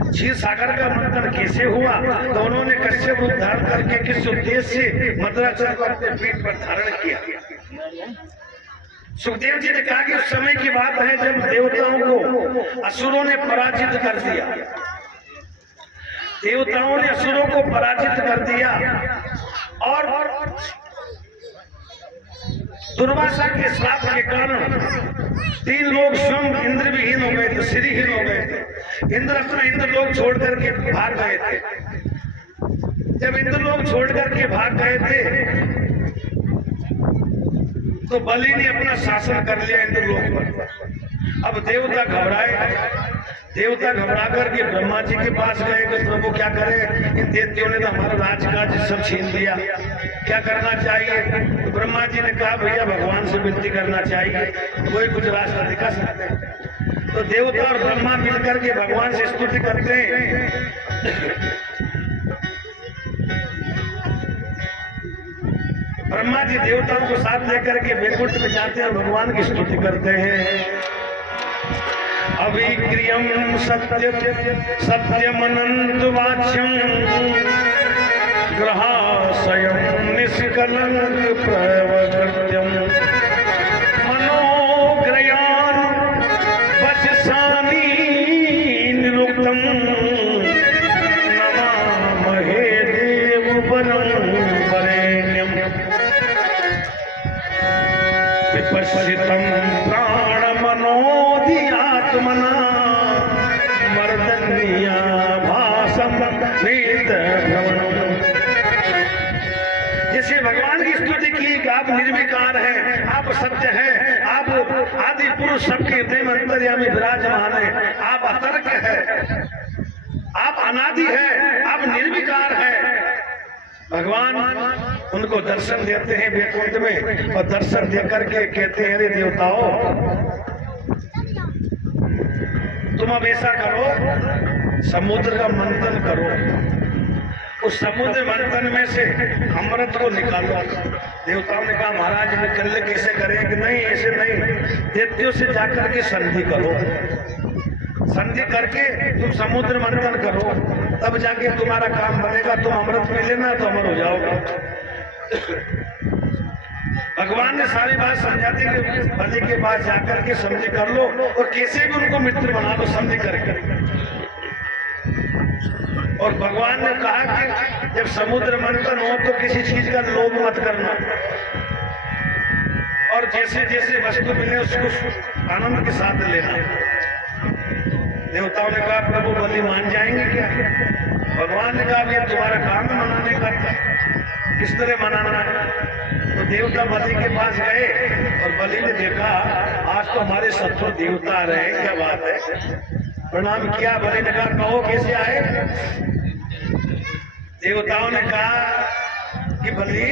क्षीर सागर का मंथन कैसे हुआ? तो उन्होंने कश्यप रूप धारण करके किस उद्देश्य से मंदराचल को अपने पीठ पर धारण किया? सुखदेव जी ने कहा कि उस समय की बात है जब देवताओं को असुरों ने पराजित कर दिया। देवताओं ने असुरों को पराजित कर दिया और दुर्वासा के श्राप के कारण 3 लोग स्वयं इंद्र विहीन हो गए थे, श्रीहीन हो गए थे। इंद्र अपना इंद्रलोक छोड़ करके भाग गए थे। जब इंद्रलोक छोड़ करके भाग गए थे तो बलि ने अपना शासन कर लिया इंद्रलोक पर। अब देवता घबराए, देवता घबरा करके ब्रह्मा जी के पास गए कि प्रभु क्या करें, इन देवताओं ने तो हमारा राजकाज सब छीन लिया, क्या करना चाहिए। तो ब्रह्मा जी ने कहा भैया भगवान से विनती करना चाहिए, कोई कुछ रास्ता दिखा सकते हैं। तो देवता और ब्रह्मा मिलकर के भगवान से स्तुति करते हैं। ब्रह्मा जी देवताओं को साथ लेकर के वैकुंठ में जाते हैं और भगवान की स्तुति करते हैं। अविक्रियम सत्य सत्यमनंत वाच्यम ग्रहाशयम निष्कलंक प्रवकृत्यम मनोग्रयान वचसानि निरुक्तम नमामहे देववरं वरेण्यम विपश्चितं प्राणमनोधियात्मना मर्दन्याभासं वेदभ्रमणम्। जैसे भगवान की स्तुति की कि आप निर्विकार हैं, आप सत्य हैं, आप आदि पुरुष सबके हृदय में अंतर्यामी विराजमान है, आप अतर्क है, आप अनादि है, आप निर्विकार है। भगवान उनको दर्शन देते हैं वैकुंठ में और दर्शन देकर के कहते हैं अरे देवताओं तुम अब ऐसा करो, समुद्र का मंथन करो, उस समुद्र मंथन में से अमृत को निकालो। देवताओं ने कहा महाराज मैं कल कैसे करें कि नहीं ऐसे नहीं, दैत्यों से जाकर के संधि करो, संधि करके तुम समुद्र मंथन करो, तब जाके तुम्हारा काम बनेगा, तुम अमृत में लेना तो अमर हो जाओगे। भगवान ने सारी बात समझा दी कि बलि के पास जाकर के संधि कर लो और कैसे भी उनको मित्र बना लो संधि करके। और भगवान ने कहा कि जब समुद्र मंथन हो तो किसी चीज का लोभ मत करना, और जैसे जैसे वस्तु मिले उसको आनंद के साथ लेना। देवताओं ने कहा प्रभु बलि मान जाएंगे क्या? भगवान ने कहा ये तुम्हारा काम है मनाने का, किस तरह मनाना है। तो देवता बलि के पास गए और बलि ने देखा आज तो हमारे शत्रु देवता आ रहे हैं, क्या बात है। प्रणाम किया, बलि ने कहा कहो कैसे आए। देवताओं ने कहा कि बलि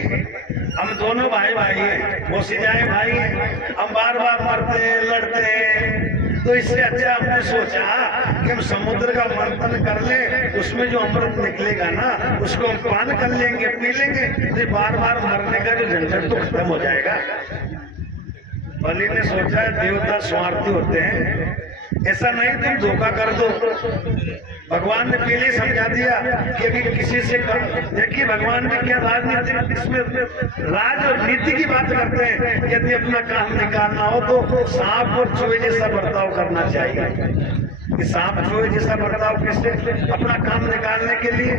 हम दोनों भाई भाई हैं, मौसी जाए भाई हैं, हम बार बार मरते हैं लड़ते हैं, तो इससे अच्छा हमने सोचा कि हम समुद्र का मंथन कर ले, उसमें जो अमृत निकलेगा ना उसको हम पान कर लेंगे, पी लेंगे, तो बार बार मरने का जो झंझट तो खत्म हो जाएगा। बलि ने सोचा देवता स्वार्थी होते हैं, ऐसा नहीं तुम धोखा कर दो। भगवान ने पहले समझा दिया कि अगर किसी से कर, देखिए भगवान ने क्या राजनीति इसमें राज और नीति की बात करते हैं। यदि अपना काम निकालना हो तो सांप और चूहे जैसा बर्ताव करना चाहिए। कि सांप चूहे जैसा बर्ताव किससे? अपना काम निकालने के लिए।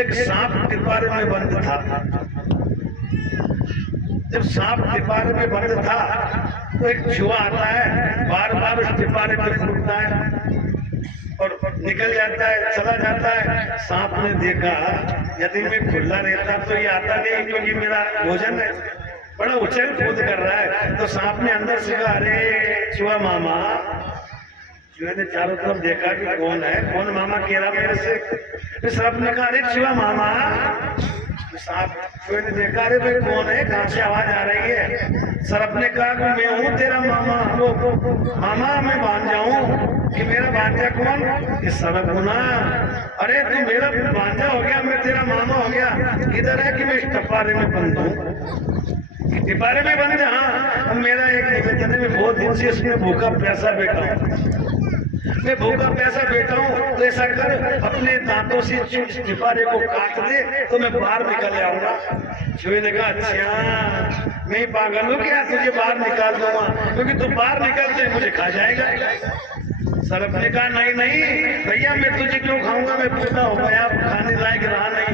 एक सांप तिपारे में बंद था, जब सांप तिपारे में बंद था तो एक चूहा आता है, बार बार उस तिपारे में घूमता है और निकल जाता है, चला जाता है। सांप ने देखा यदि मैं खुला रहता तो ये आता नहीं, क्योंकि मेरा भोजन है, बड़ा उछल कूद कर रहा है। तो सांप ने अंदर से कहा अरे चूहा मामा। चूहे ने चारों तरफ देखा कि कौन है, कौन मामा कह रहा मेरे से। फिर सांप ने कहा अरे चूहा मामा। सांप चूहे ने देखा अरे भाई कौन है, कहाँ से आवाज आ रही है। सर्प ने कहा कि मैं हूँ तेरा मामा। मामा मैं मान जाऊं कि मेरा भांजा कौन? इस सर्प होना। अरे तू मेरा भांजा हो गया, मैं तेरा मामा हो गया। इधर है कि मैं इस टपारे में बंद हूँ, टिपारे में बंद। हाँ मेरा एक निवेदन है, मैं बहुत दिन से इसमें भूखा प्यासा बैठा हूँ, मैं भूखा प्यासा बैठा हूँ, तो ऐसा कर अपने दांतों से टिपारे को काट दे तो मैं बाहर निकल आऊंगा। चूहे ने कहा अच्छा मैं पागल हूँ क्या, तुझे बाहर निकाल दूंगा, क्योंकि तू बाहर निकलते मुझे खा जाएगा। सर्प ने कहा नहीं नहीं भैया मैं तुझे क्यों खाऊंगा, मैं पूरा हो गया, खाने लायक रहा नहीं,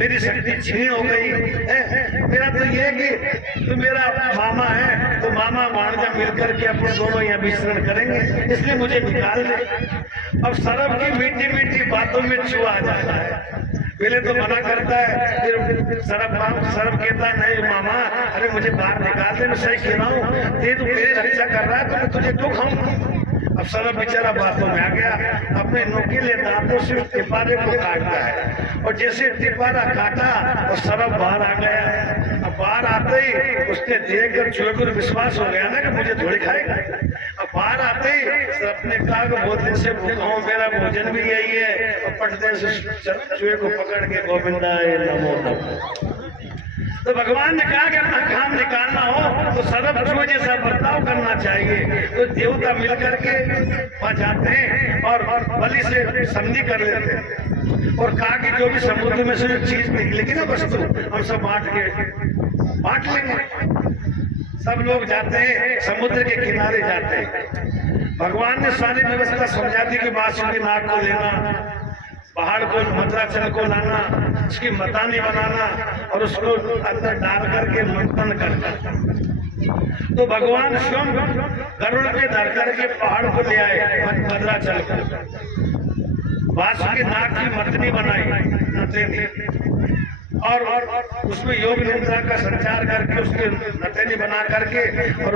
मेरी शक्ति छीन हो गई है। मेरा तो ये है कि तू मेरा मामा है, तो मामा भांजा मिलकर के अपन दोनों यहाँ विचरण करेंगे, इसलिए मुझे निकाल दे। अब सरब की मीठी मीठी बातों में छुआ जाता है। पहले तो मना करता है, फिर सरब कहता है नहीं मामा, अरे मुझे बाहर निकाल दे, मैं सही कह रहा हूँ, ये तो मेरी रक्षा कर रहा है तो मैं तुझे क्यों खाऊं। अब सरब बेचारा बातों में आ गया, अपने नोकीले दांतों से उस तिपारे को काटता है, और जैसे तिपारा काटा और सरब बाहर आ गया। अब बाहर आते ही उसने देखकर चूहे को विश्वास हो गया ना कि मुझे थोड़ी खाएगा। अब बाहर आते ही सरब ने कहा कि बहुत दिन से भूखा हूं, मेरा भोजन भी यही है, और पटने से चूहे को पकड़ के गोविंदाय नमो नमः। तो भगवान ने कहा कि अपना काम निकालना हो तो सरब चूहे जैसा बर्ताव करना चाहिए। तो देवता मिलकर के वहां जाते हैं और बलि से संधि कर लेते हैं, और कहा कि जो भी समुद्र में से जो चीज निकलेगी ना वस्तु, हम सब बांट लेंगे। सब लोग जाते हैं, समुद्र के किनारे जाते हैं। भगवान ने सारी व्यवस्था समझा दी कि बांसुरी नाग को लेना, पहाड़ को मंत्राचल को लाना, उसकी मतानी बनाना और उसको अंदर डाल करके मंथन करना। तो भगवान स्वयं गरुड़ पे धर करके पहाड़ को ले आए, मंत्राचल को, बांसुरी नाग की मतनी बनाई और उसमें योग निद्रा का संचार करके उसके नथेनी बना करके और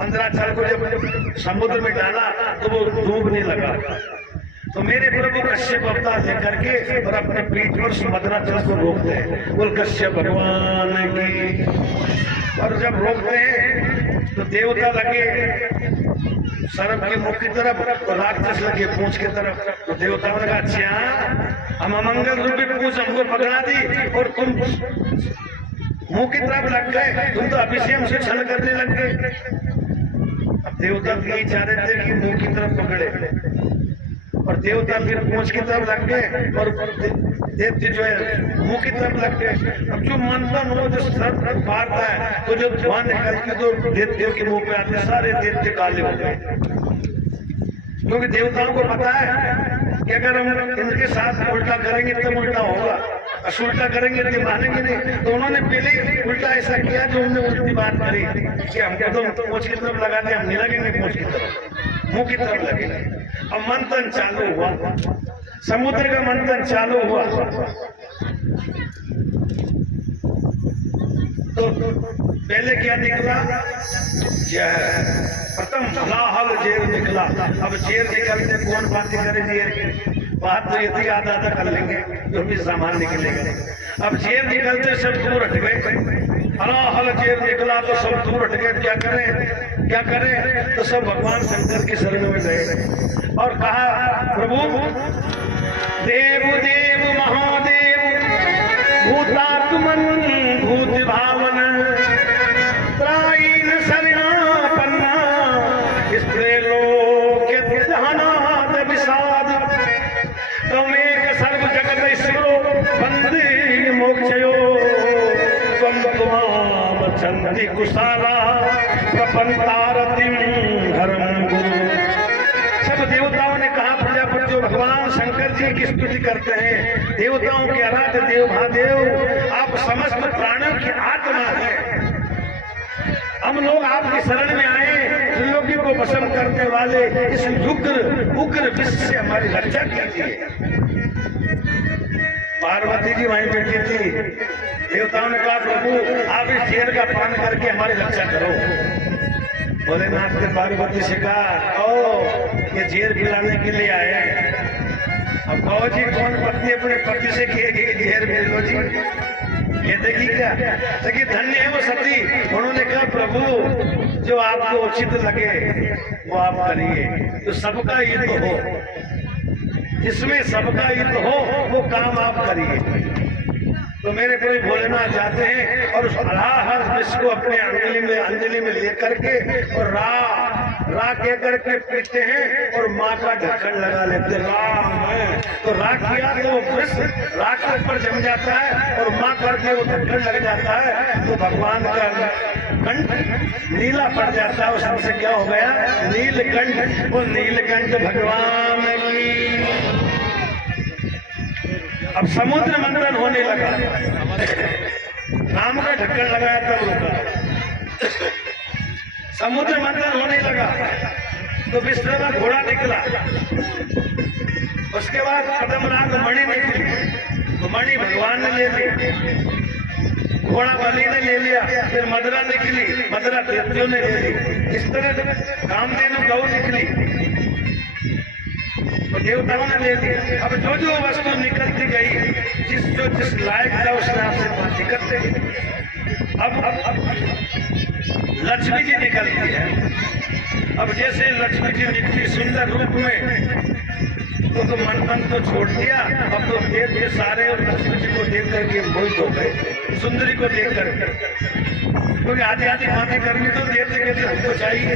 मंत्राचल को जब समुद्र में डाला तो वो डूबने लगा। तो मेरे प्रभु कश्यप अवतार लेकर के और अपने पीठ पर मंत्राचल को रोकते हैं, बोल कश्यप भगवान की। और जब रोकते हैं तो देवता लगे सरब के मुख की तरफ, तो राक्षस लगे पूंछ की तरफ। तो देवता ने कहा अच्छा हम अमंगल रूपी पूंछ हमको पकड़ा दी और तुम मुंह की तरफ लग गए, तुम तो अभिषेक हमसे छल करने लग गए। अब देवता यही चाह रहे थे कि मुंह की तरफ पकड़े, और देवता फिर पूंछ की तरफ लग गए और देवते जो है मुंह की तरफ लग गए। अब जो मंथन हो, जो सर मारता है तो जो धुआं निकलती तो देवते के मुंह पे आते, सारे देवते काले हो गए। क्योंकि देवताओं को पता है कि अगर हम इनके साथ उल्टा करेंगे तब उल्टा होगा, और उल्टा करेंगे तो मानेंगे नहीं। तो उन्होंने पहले ही उल्टा ऐसा किया जो उन्होंने उल्टी बात करी कि हमको तो पूंछ की तरफ लगा दे, हम नहीं लगेंगे पूंछ की तरफ, मुंह की तरफ लगेंगे। अब मंथन चालू हुआ, समुद्र का मंथन चालू हुआ। तो पहले क्या निकला, प्रथम हलाहल जेर निकला। अब जेर निकलते कौन बातें करे, जेर की बात तो यदि आधा आधा कर लेंगे जो भी सामान निकलेगा। अब जेर निकलते सब दूर हट गए, हलाहल जेर निकला तो सब दूर हट गए। क्या करें तो सब भगवान शंकर की शरण में गए और कहा प्रभु देव देव महादेव भूतात्मन भूत भावन त्रायीन शरणापन्ना स्त्रीलोक्यनाथ विषाद त्वमेक सर्व जगत ईश्वरो वंदे मोक्षयो त्वं त्वाम चंदी कुशाला प्रपंतारतिम धर्म गुरु। सब देवताओं ने कहा प्रजापति भगवान शंकर जी की स्तुति करते हैं, देवताओं के आराध्य देव महादेव आप समस्त प्राणियों की आत्मा है। हम लोग आपकी शरण में आए, त्रिलोकी को भस्म करने वाले इस उग्र विष से हमारी रक्षा कीजिए। पार्वती जी वहीं बैठी थी, देवताओं ने कहा प्रभु आप इस जेर का पान करके हमारी रक्षा करो। भोलेनाथ ने पार्वती से कहा ओ ये जेर पिलाने के लिए आए हैं। अब कहो जी कौन पत्नी अपने पति से कहेगी कि जेर मिल लो जी, ये देखी क्या, देखिए धन्य है वो सती। उन्होंने कहा प्रभु जो आपको उचित लगे वो आप करिए, तो सबका हित हो, जिसमें सबका हित हो वो काम आप करिए। तो मेरे कोई भोलेनाथ जाते हैं और उस हलाहल विष को अपने अंजलि में लेकर के और रा कह करके पीते हैं और माँ का ढक्कन लगा लेते हैं। तो रा किया तो विष रा के ऊपर जम जाता है और माँ करके वो ढक्कन लग जाता है, तो भगवान का कंठ नीला पड़ जाता है। उससे क्या हो गया, नीलकंठ। वो नीलकंठ भगवान की अब समुद्र मंथन होने लगा, नाम का ढक्कन लगाया तब रुका। समुद्र मंथन होने लगा तो बिस्तर में घोड़ा निकला, उसके बाद कदमराग मणि निकली, तो मणि भगवान ने ले ली, घोड़ा बलि ने ले लिया, फिर मदरा निकली, मदरा देवतियों ने ले ली, इस तरह कामधेनु गौ निकली तो देवताओं ने ले ली। अब जो जो वस्तु निकलती गई, जिस लायक था उसने आपसे बातें करते गए। अब लक्ष्मी जी निकलती है। अब जैसे लक्ष्मी जी निकली सुंदर रूप में तो मंथन तो छोड़ दिया। अब तो देव के सारे और लक्ष्मी जी को देख करके मोहित हो गए, सुंदरी को देख करके, क्योंकि आधी आधी बातें करनी तो देवते कहते हमको चाहिए,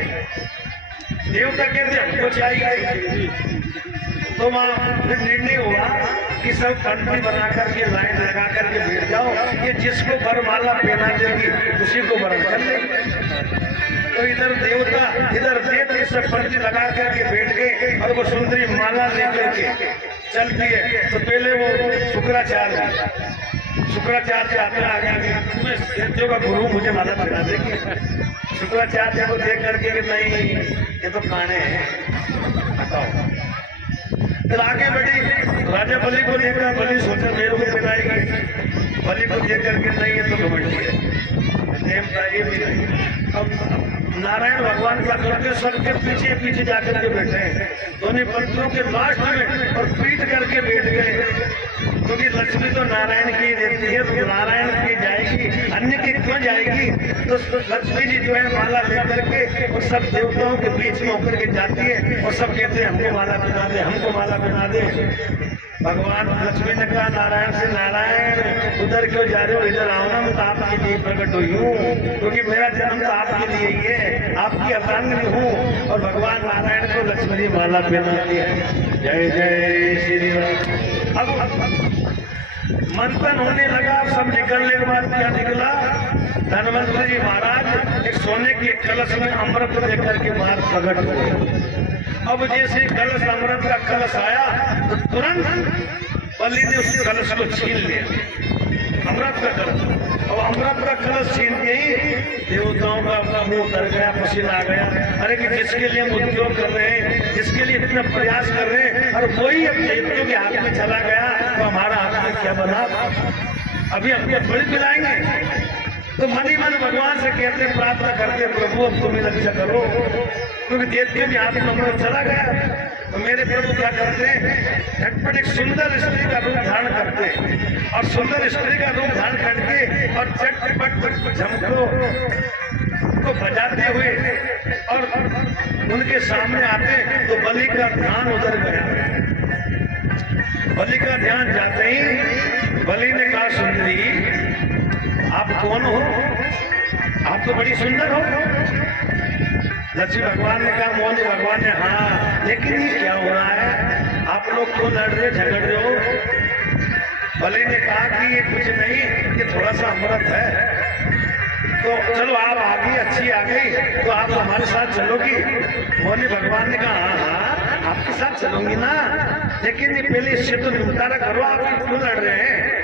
देवता कहते हमको चाहिए। तो वहाँ फिर निर्णय हुआ कि सब पंक्ति बना करके लाइन लगा करके बैठ जाओ, ये जिसको वरमाला पहना देगी उसी को वरण कर लेंगे। तो इधर देवता इधर देव सब पंक्ति लगा करके बैठ गए और वो सुंदरी माला लेकर के चलती है। तो पहले वो शुक्राचार्य आते आगे तुम्हें देवतियों का गुरु मुझे माला पहना देगी। शुक्राचार्य को देख करके कि नहीं ये तो काने हैं, बताओ। फिर आगे बढ़ी, राजा बलि को देखा, बलि सोचा मेरे को पिलाएगी, बलि को देख करके नहीं ये तो घमंडी है, देवता ये भी नहीं। अब नारायण भगवान क्या करते, सबके पीछे पीछे जाकर के बैठे हैं, दोनों पंक्तियों के लास्ट में और पीट करके बैठ गए, क्योंकि लक्ष्मी तो नारायण की रहती है, तो नारायण की जाएगी, अन्य की क्यों जाएगी। तो लक्ष्मी जी जो है माला लेकर के और सब देवताओं के बीच में होकर के जाती है और सब कहते हैं हमको माला पहना दे, हमको माला पहना दे। भगवान लक्ष्मी ने कहा नारायण से, नारायण उधर क्यों जा रहे हो, इधर आओ ना, मैं तो आपके लिए प्रकट हुई हूँ, क्योंकि मेरा जन्म तो आपके लिए ही है, आपकी अर्धांगिनी हूँ। और भगवान नारायण को लक्ष्मी जी माला पहनाती है। जय जय श्री राम। अब मंथन होने लगा, सब निकलने के बाद क्या निकला, धनवंतरी जी महाराज एक सोने के कलश में अमृत लेकर के बाहर प्रकट हुए। अब जैसे कलश अमृत का कलश आया तो तुरंत बलि ने उस कलश को छीन लिया, अमृत का कलश। अब अमृत का कलश छीन के ही देवताओं का मुंह उतर गया, पसीना आ गया। अरे कि जिसके लिए हम उद्योग कर रहे हैं, जिसके लिए इतना प्रयास कर रहे हैं, और वही अब देवताओं के हाथ में चला गया तो हमारा हाथ में क्या बना, अभी हमको थोड़ी पिलाएंगे। तो मन ही मन भगवान से कहते, प्रार्थना करते, प्रभु अब तुम ही रक्षा करो, क्योंकि देवताओं के हाथ में अमृत चला गया। तो मेरे प्रभु क्या करते हैं, झटपट एक सुंदर स्त्री का रूप धारण करते हैं, और सुंदर स्त्री का रूप धारण करके और झटपट झमको को बजाते हुए और उनके सामने आते, तो बलि का ध्यान उधर गया। बलि का ध्यान जाते ही बलि ने कहा, सुंदरी आप कौन हो, आप तो बड़ी सुंदर हो। लक्ष्मी भगवान ने कहा, मोहन भगवान ने, हाँ लेकिन ये क्या हो रहा है, आप लोग क्यों लड़ रहे झगड़ रहे हो। बलि ने कहा कि ये कुछ नहीं, ये थोड़ा सा अमृत है, तो चलो आप आ गई, अच्छी आ गई तो आप हमारे साथ चलोगी। मोहन भगवान ने कहा, हाँ आपके साथ चलूंगी ना, लेकिन ये पहले इससे तो निपटारा करो, आप क्यों लड़ रहे हैं।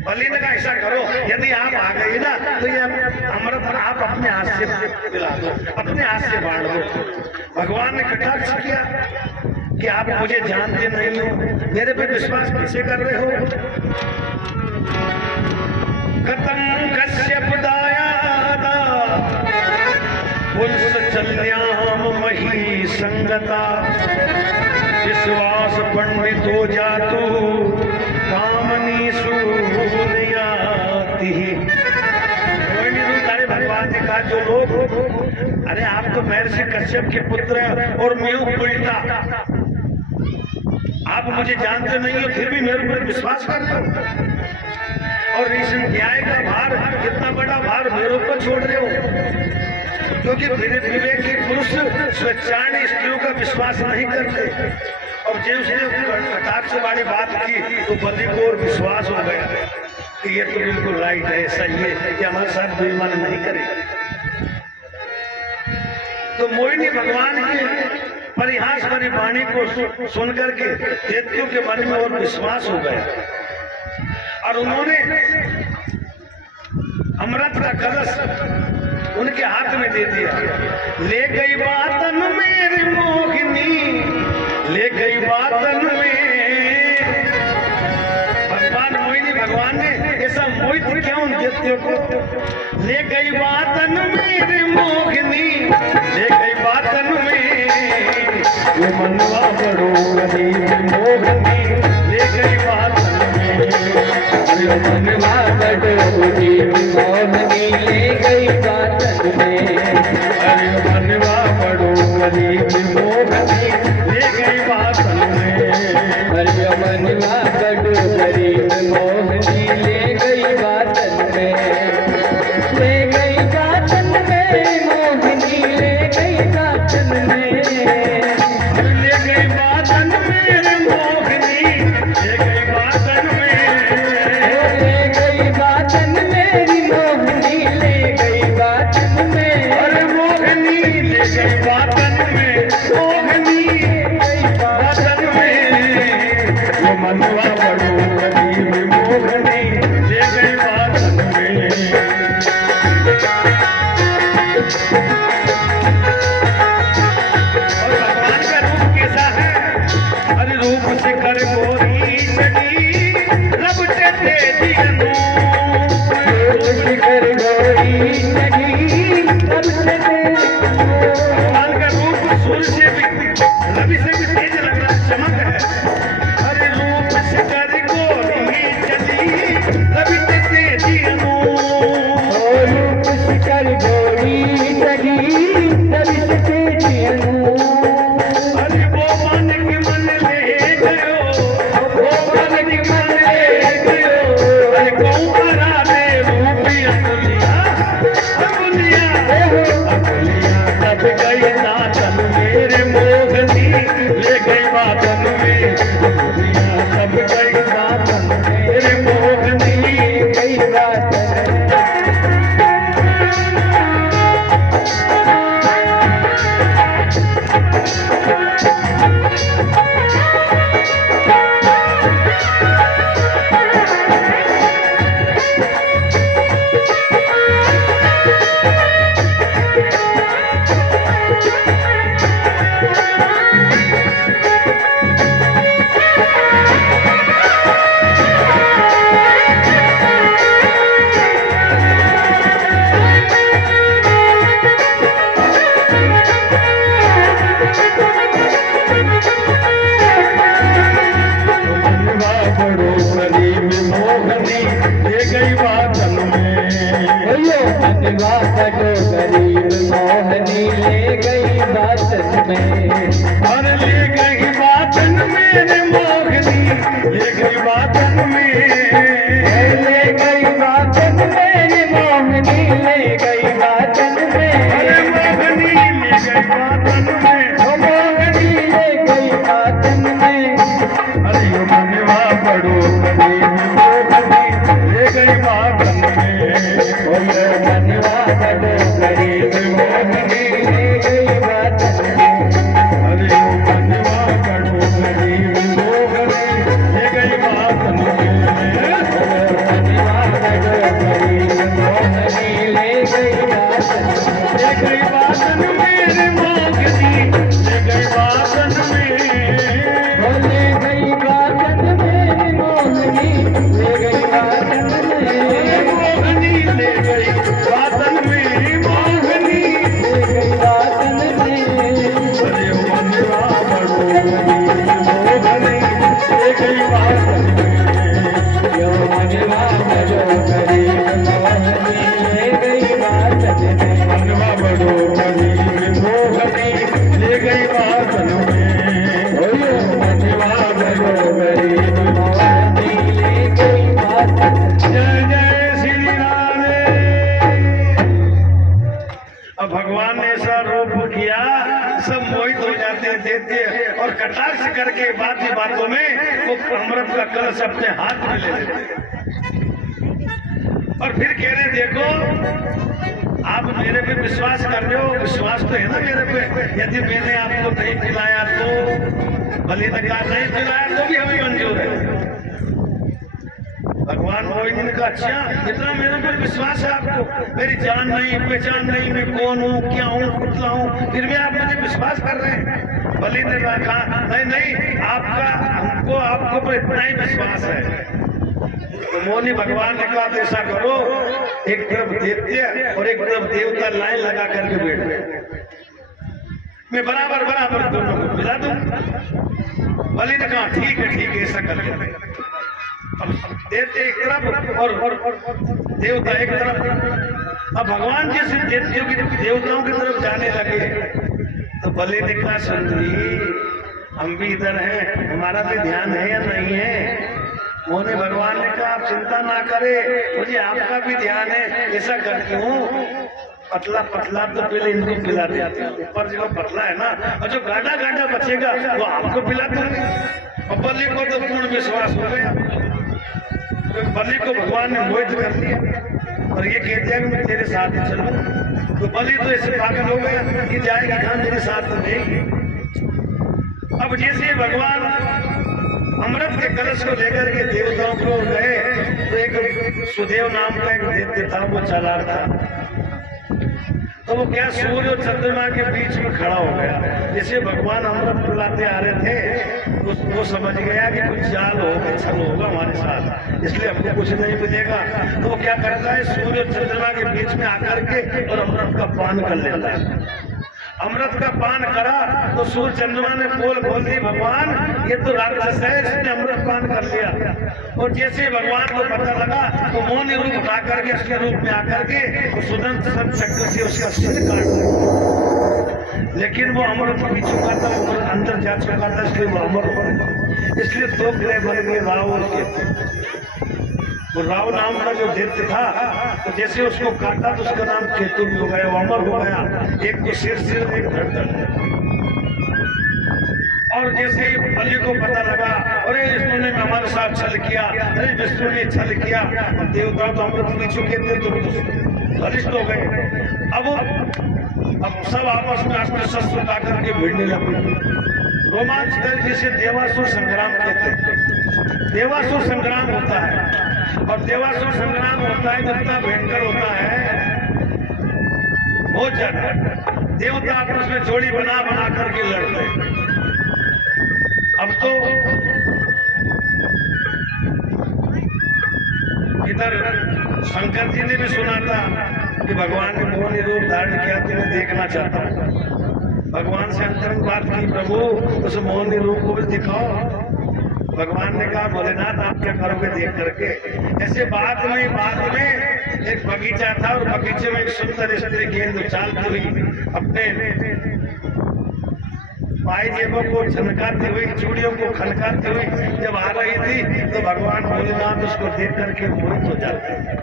बलि ने कहा, ऐसा करो, यदि आप आ गई ना तो ये अमृत आप अपने हाथ से पिला दो, अपने हाथ से बांट दो। भगवान ने कटाक्ष किया कि आप मुझे जानते नहीं हो, मेरे पे विश्वास कैसे कर रहे हो। कथम कश्यप दायादा पुंस चल्याम मही संगता, विश्वास पंडितो जातु कामनी सुयाति। भगवान ने कहा, जो लोग, अरे आप तो महर्षि कश्यप के पुत्र हैं और मैं उल्टा, आप मुझे जानते नहीं हो फिर भी मेरे ऊपर विश्वास कर रहे हो, और इस न्याय का भार, इतना बड़ा भार मेरे ऊपर छोड़ रहे हो, क्योंकि विवेकी पुरुष स्वेच्छाणी स्त्रियों का विश्वास नहीं करते। और जब उसने कटाक्ष वाली बात की तो बलि को और विश्वास हो गया कि ये तो बिल्कुल राइट है, सही है, कि हमारे साथ बेईमानी नहीं करेगा। तो मोहिनी भगवान की परिहास भरी वाणी को सुनकर के देवताओं के मन में और विश्वास हो गया। और उन्होंने अमृत का कलश उनके हाथ में दे दिया। ले गई बातन मेरी मोहिनी, ले गई बातन में। भगवान मोहिनी भगवान ने ऐसा मोहित किया उन दैत्यों को। ले गई बातन मेरी मोहिनी, ले गई बातन में। ये मनवा बड़ो गरीब मोहनी, ले गई बातन में। ये मनवा बड़ो गरीब मोहनी, ले गई बातन में। अरे मनवा बड़ो गरीब मोहनी, ले गई बातन में। अरे मनवा बड़ो गरीब मोहनी, ले गई बातन में। ले गई बातन में मोहनी, ले गई बातन में। ले गई बातन मेरे मोहिनी, ले गई बातन में। ले गई बातन मेरी मोहनी, ले गई बातन में। अरे मोहिनी ले गई बातन में, मोहिनी गई बातन में। वो मनवा बड़ो गरीब मोहिनी, ले गई बातन में। और भगवान का रूप कैसा है? अरे रूप से कर गोरी चढ़ी, रब चढ़े दियनू। शिखर गौरी नदी तब से भगवान का रूप सूर्य से भी, रवि से भी तेज लग रहा है, चमक है। अरे रूप से कर गोरी चली, रवि चढ़े दियनू। रूप शिखर गौरी नदी तब से अरे वो मन के मन ले गयो, वो मन के मन ले गयो। अरे कौन करा दे रूपी अकुलिया, अकुलिया, अकुलिया तब गई नाचन मेरे मोहनी, ले गई बातन में। अकुलिया तब गई नाचन मेरे मोहनी, गई बात मनवा बड़ो गरीब मोहनी, ले गई बातन में। मनवा बड़ो गरीब मोहनी, ले गई बातन में। और ले गई बातन मेरे मोहनी, ले गई बातन में। ले गई बातन मेरी मोहनी, ले गई बातन में। अरे मोहनी ले गई बातन में, ओ मोहनी ले गई बातन में। अरे यो मनवा बड़ो गरीब मोहनी, ले गई बातन में। ओ मनवा बड़ो गरीब मोहनी, ले गई बातन में। अरे यो मनवा बड़ो गरीब मोहनी, ले गई बातन में। मनवा बड़ो गरीब मोहनी, ले गई बातन में। ले गई बातन मेरे मोहनी, ले गई बातन में। ओ ले गई बातन मेरी मोहनी, ले गई बातन में। मोहनी ले गई बातन में, मोहनी ले गई बातन में। अरे मनवा बड़ो गरीब मोहनी, ले गई बातन में। यो मनवा बड़ो गरीब मोहनी, ले गई बातन में। मनवा बड़ो गरीब मोहनी, ले गई बातन में। ओ यो मनवा बड़ो गरीब मोहनी, ले गई बातन में। जय जय श्री राधे। अब भगवान ने ऐसा रूप किया, सब मोहित हो जाते देते और कटाक्ष करके बात ही बातों में वो अमृत का कलश अपने हाथ में ले लेते। और फिर कह रहे देखो आप मेरे पे विश्वास कर रहे हो, विश्वास तो है ना मेरे पे। यदि मैंने आपको नहीं पिलाया तो, बलि का नहीं पिलाया तो भी हमें मंजूर है। भगवान भगवान मोहिनी ने कहा अच्छा इतना मेरे पर विश्वास है आपको, मेरी जान नहीं पहचान नहीं, मैं कौन हूँ क्या हूँ पुतला हूँ, फिर भी आप मुझे विश्वास कर रहे हैं। बलि ने कहा नहीं नहीं आपका हमको आपको पर इतना ही विश्वास है। तो मोहिनी भगवान ने कहा ऐसा करो, एक तरफ दैत्य और एक तरफ देवता लाइन लगा करके बैठ गए, मैं बराबर बराबर दोनों को मिला दूं। बलि ने कहा ठीक है ऐसा कर लेते। अब दैत्य एक तरफ और देवता एक तरफ। अब भगवान जैसे देवताओं की तरफ जाने लगे तो बलि ने कहा सुंदरी हम भी इधर हैं, हमारा भी ध्यान है या नहीं है। मोहिनी भगवान ने कहा आप चिंता ना करे, मुझे आपका भी ध्यान है, ऐसा करती हूँ पतला पतला तो पहले इनको पिला देते हैं, ऊपर जो पतला है ना और जो गाढ़ा गाढ़ा बचेगा वो आपको पिला दूंगे। और बलि को तो पूर्ण विश्वास हो गया, तो बलि को भगवान ने मोहित कर दिया और ये कहते हैं कि मैं तेरे साथ ही चलूं। तो बलि तो ऐसे पागल हो गया कि जाएगा कहाँ, मेरे साथ तो नहीं। अब जैसे भगवान अमृत के कलश को लेकर के देवताओं को गए तो एक सुदेव नाम का एक दैत्य था, वो चला था। तो वो क्या सूर्य और चंद्रमा के बीच में खड़ा हो गया। जैसे भगवान अमृत पिलाते आ रहे थे तो वो समझ गया कि कुछ चाल होगा छल होगा हमारे साथ, इसलिए हमको कुछ नहीं मिलेगा। तो वो क्या करता है सूर्य और चंद्रमा के बीच में आकर के और अमृत का पान कर लेता है। अमृत का पान करा तो सूर्य चंद्रमा ने बोल बोल दी भगवान ये तो राक्षस है, इसने अमृत पान कर लिया। और जैसे भगवान को पता लगा तो मोहिनी रूप उठा करके उसके रूप में आकर के सुदर्शन चक्र से उसका सिर काट दिया। लेकिन वो अमृत पी चुका था, वो अंदर जा चुका था, इसलिए वो अमर हो गया। इसलिए दो ग्रह बन गए राव और केतु। वो राव नाम का जो दैत्य था तो जैसे उसको काटा तो उसका नाम केतु भी हो गया, वो अमर हो गया। एक तो सिर एक धड़। और जैसे ही बलि को पता लगा अरे इसने हमारे साथ छल किया, अरे विष्णु ने छल किया, देवता तो अमृत पी चुके थे तो वरिष्ठ हो गए। अब सब आपस में अस्त्र शस्त्र उठा करके भिड़ने लगे। रोमांचकर जिसे देवासुर संग्राम कहते हैं। देवासुर संग्राम होता है और देवासुर संग्राम होता है जितना भयंकर होता है बहुत ज्यादा। देवता आपस में जोड़ी बना बना करके लड़ते हैं। अब तो इधर शंकर जी ने भी सुना था कि भगवान ने मोहिनी रूप धारण किया, तुम्हें देखना चाहता हूं। भगवान से अंतरंग बात की, प्रभु उस मोहिनी रूप को भी दिखाओ। भगवान ने कहा भोलेनाथ आप क्या करोगे देख करके। ऐसे बाद में एक बगीचा था और बगीचे में एक सुंदर स्त्री गेंद उछालती हुई अपने पायजेबों को झनकाती हुई, चूड़ियों को खनकाती हुई जब आ रही थी तो भगवान भोलेनाथ उसको देख करके मोहित हो जाते हैं।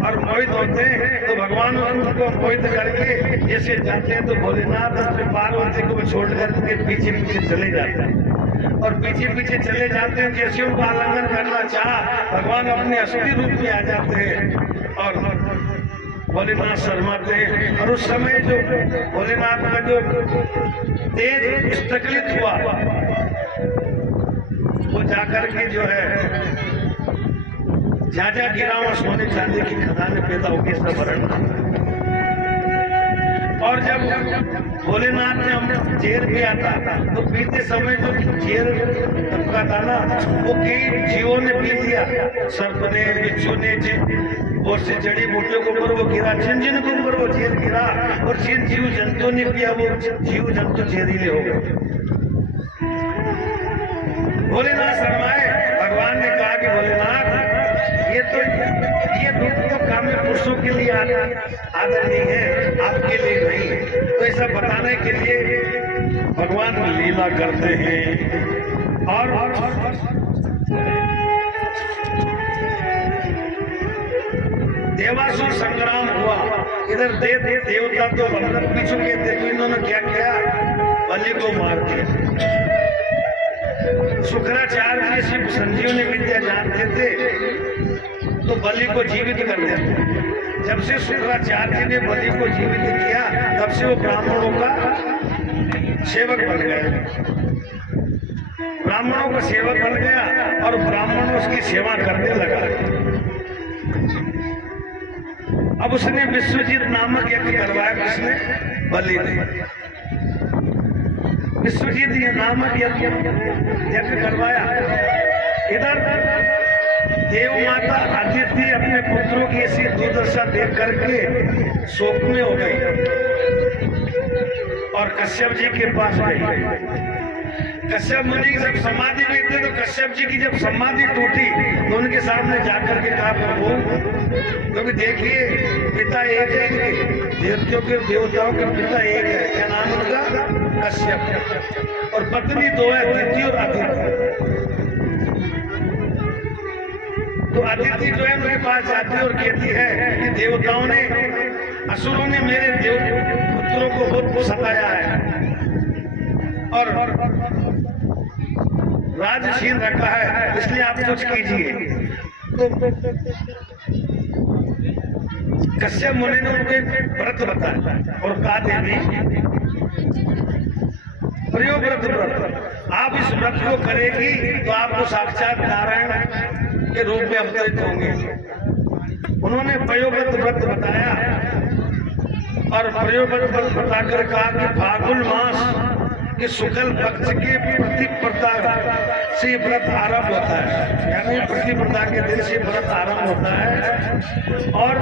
और मोहित होते हैं तो भगवान उनको मोहित करके जैसे जाते हैं तो भोलेनाथ अपने पार्वती को छोड़ करके पीछे पीछे चले जाते हैं और पीछे पीछे चले जाते हैं। जैसे उनको आलिंगन करना चाह भगवान अपने असली रूप में आ जाते हैं और भोलेनाथ शर्माते हैं। और उस समय जो भोलेनाथ का जो तेज स्थगित हुआ वो जाकर के जो है जहाँ जहाँ गिरा हुआ सोने चांदी की खदानें पैदा होगी इसका वर्णन। और जब भोलेनाथ ने हम जेर पिया था तो पीते समय जो जेर का था ना वो कई जीवों ने पी लिया। सर्प ने, बिच्छू ने, बहुत से जड़ी बूटियों के ऊपर वो गिरा, जिन जिन के ऊपर वो जेर गिरा और जिन जीव जंतु ने पिया वो जीव जंतु जहरीले हो गए। भोलेनाथ शर्माए। भगवान ने कहा कि भोलेनाथ ये रूप तो काम्य पुरुषों के लिए आदरणीय है, आपके लिए नहीं है। तो ऐसा बताने के लिए भगवान लीला करते हैं। और देवासुर संग्राम हुआ। इधर देवता तो अमृत पी चुके थे तो इन्होंने क्या किया, बलि को मार दिया। शुक्राचार्य जैसी संजीवनी विद्या जानते थे तो बलि को जीवित कर देते। जब से शुक्राचार्य ने बलि को जीवित किया तब से वो ब्राह्मणों का सेवक बन गए। ब्राह्मणों का सेवक बन गया और ब्राह्मण उसकी सेवा करने लगा। अब उसने विश्वजीत नामक यज्ञ करवाया। किसने? बलि ने। विश्वजीत ये नामक यज्ञ करवाया। इधर देव माता अदिति अपने पुत्रों की ऐसी दुर्दशा देख करके शोक में हो गई और कश्यप जी के पास गई। कश्यप मुनि जब समाधि में थे तो कश्यप जी की जब समाधि टूटी तो उनके सामने जाकर के कहा, प्रभु क्योंकि देखिए पिता एक है इनके, देवताओं के पिता एक है। क्या नाम उनका? कश्यप। और पत्नी दो है, अदिति और अदिति। तो अदिति जो है मेरे पास जाती है और कहती है कि देवताओं ने, असुरों ने मेरे पुत्रों को बहुत सताया है और राजशील रखा है, इसलिए आप कुछ कीजिए। तो कश्यप मुनि ने उनको एक व्रत बताया और कहा, देवी प्रियो व्रत, आप इस व्रत को करेगी तो आपको साक्षात नारायण के रूप में अवतरित होंगे। उन्होंने प्रयोगत व्रत बताया और प्रयोगत व्रत बताकर कहा कि फागुन मास कि शुक्ल पक्ष के प्रतिपदा से व्रत आरंभ होता है, यानी प्रतिपदा के दिन से व्रत आरंभ होता है और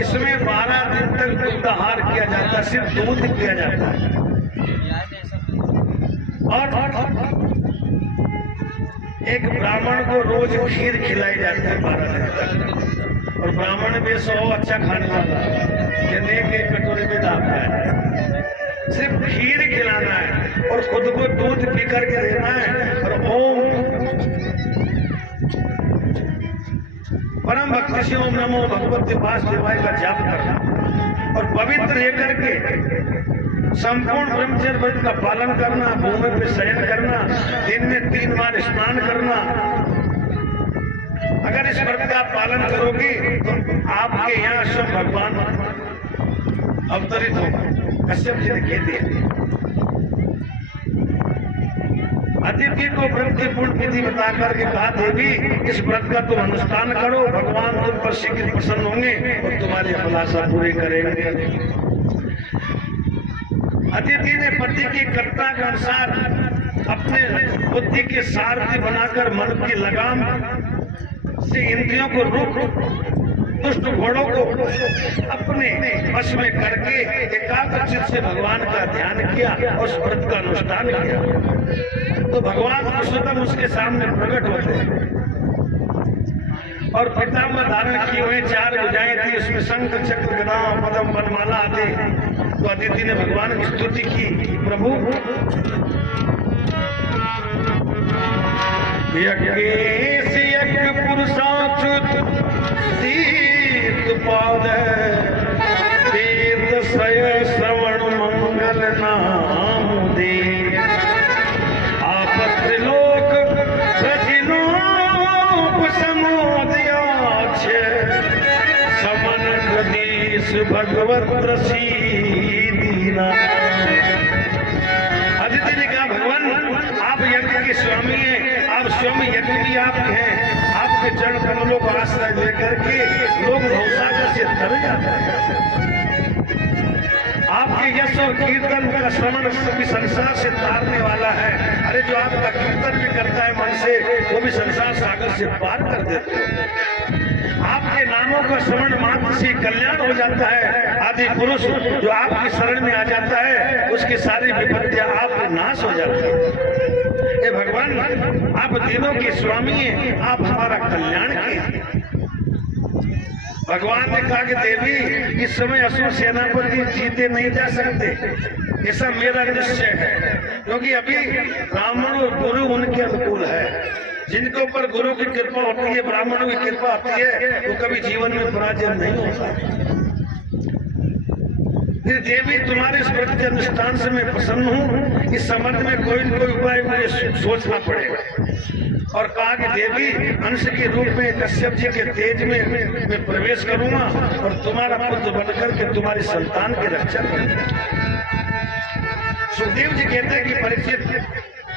इसमें 12 दिन तक दूधाहार किया जाता है, सिर्फ दूध किया जाता है और एक ब्राह्मण को रोज खीर खिलाई जाती है 12 दिन तक। और ब्राह्मण भी 100 अच्छा खाने वाला, एक कटोरे में दाल है, सिर्फ खीर खिलाना है और खुद को दूध पी करके रहना है और ओम परम भक्ति से ओम नमो भगवते वासुदेवाय का जाप करना और पवित्र रह करके संपूर्ण ब्रह्मचर्य व्रत का पालन करना, भूमि पे शयन करना, दिन में 3 बार स्नान करना। अगर इस व्रत का पालन करोगे तो आपके यहाँ स्वयं भगवान अवतरित होगा। कश्यप जी ने कह दिया। अदिति को व्रत की पूर्ण विधि बता करके कहा, देवी इस व्रत का तुम अनुष्ठान करो, भगवान तुम पर शीघ्र प्रसन्न होंगे और तुम्हारी अभिलाषा पूरी करेंगे। अदिति ने पति की कल्पना के अनुसार अपने बुद्धि के सारथी बनाकर मन की लगाम से इंद्रियों को रोक दुष्ट घोड़ों को अपने वश में करके एकाग्रचित से भगवान का ध्यान किया और उस व्रत का अनुष्ठान किया। तो भगवान पुरुषोत्तम उसके सामने प्रकट होते हैं और पीताम्बर धारण किए हुए 4 भुजाएं थी, उसमें शंख चक्र गदा पद्म वनमाला आदि। तो अदिति ने भगवान की स्तुति की, प्रभु यज्ञ पुरुषाच्युत पाद तीर्थ सय श्रवण मंगल नाम दे आप त्रिलोक रजिनोप समोदयाक्ष समन प्रदेश भगवत प्रसीदीना। अदिति ने कहा, भगवान आप यज्ञ के स्वामी हैं, आप स्वयं यज्ञ भी आप हैं, आपके चरण कमलों का आश्रय लेकर के लोग भवसागर से तर जाते हैं। आपके यश और कीर्तन का श्रवण सभी संसार से तारने वाला है। अरे जो आपका कीर्तन भी करता है मन से, वो भी संसार सागर से पार कर देते हैं। आपके नामों का श्रवण मात्र से कल्याण हो जाता है। आदि पुरुष जो आपकी शरण में आ जाता है, उसकी सारी विपत्तियां आप नाश हो जाती है। हे भगवान, आप तीनों के स्वामी हैं, आप हमारा कल्याण कीजिए। भगवान ने कहा कि देवी इस समय असुर सेनापति जीते नहीं जा सकते, ऐसा मेरा निश्चय है, क्योंकि अभी ब्राह्मण और गुरु उनके अनुकूल है। जिनके ऊपर गुरु की कृपा होती है, ब्राह्मणों की कृपा होती है, वो कभी जीवन में पराजय नहीं होता। देवी तुम्हारे इस व्रत के अनुष्ठान से मैं प्रसन्न हूँ, इस संबंध में कोई न कोई उपाय मुझे सोचना पड़ेगा। और कहा कि देवी अंश के रूप में कश्यप जी के तेज में मैं प्रवेश करूंगा और तुम्हारा पुत्र बनकर के तुम्हारी संतान की रक्षा करूंगा। सुखदेव जी कहते हैं कि परीक्षित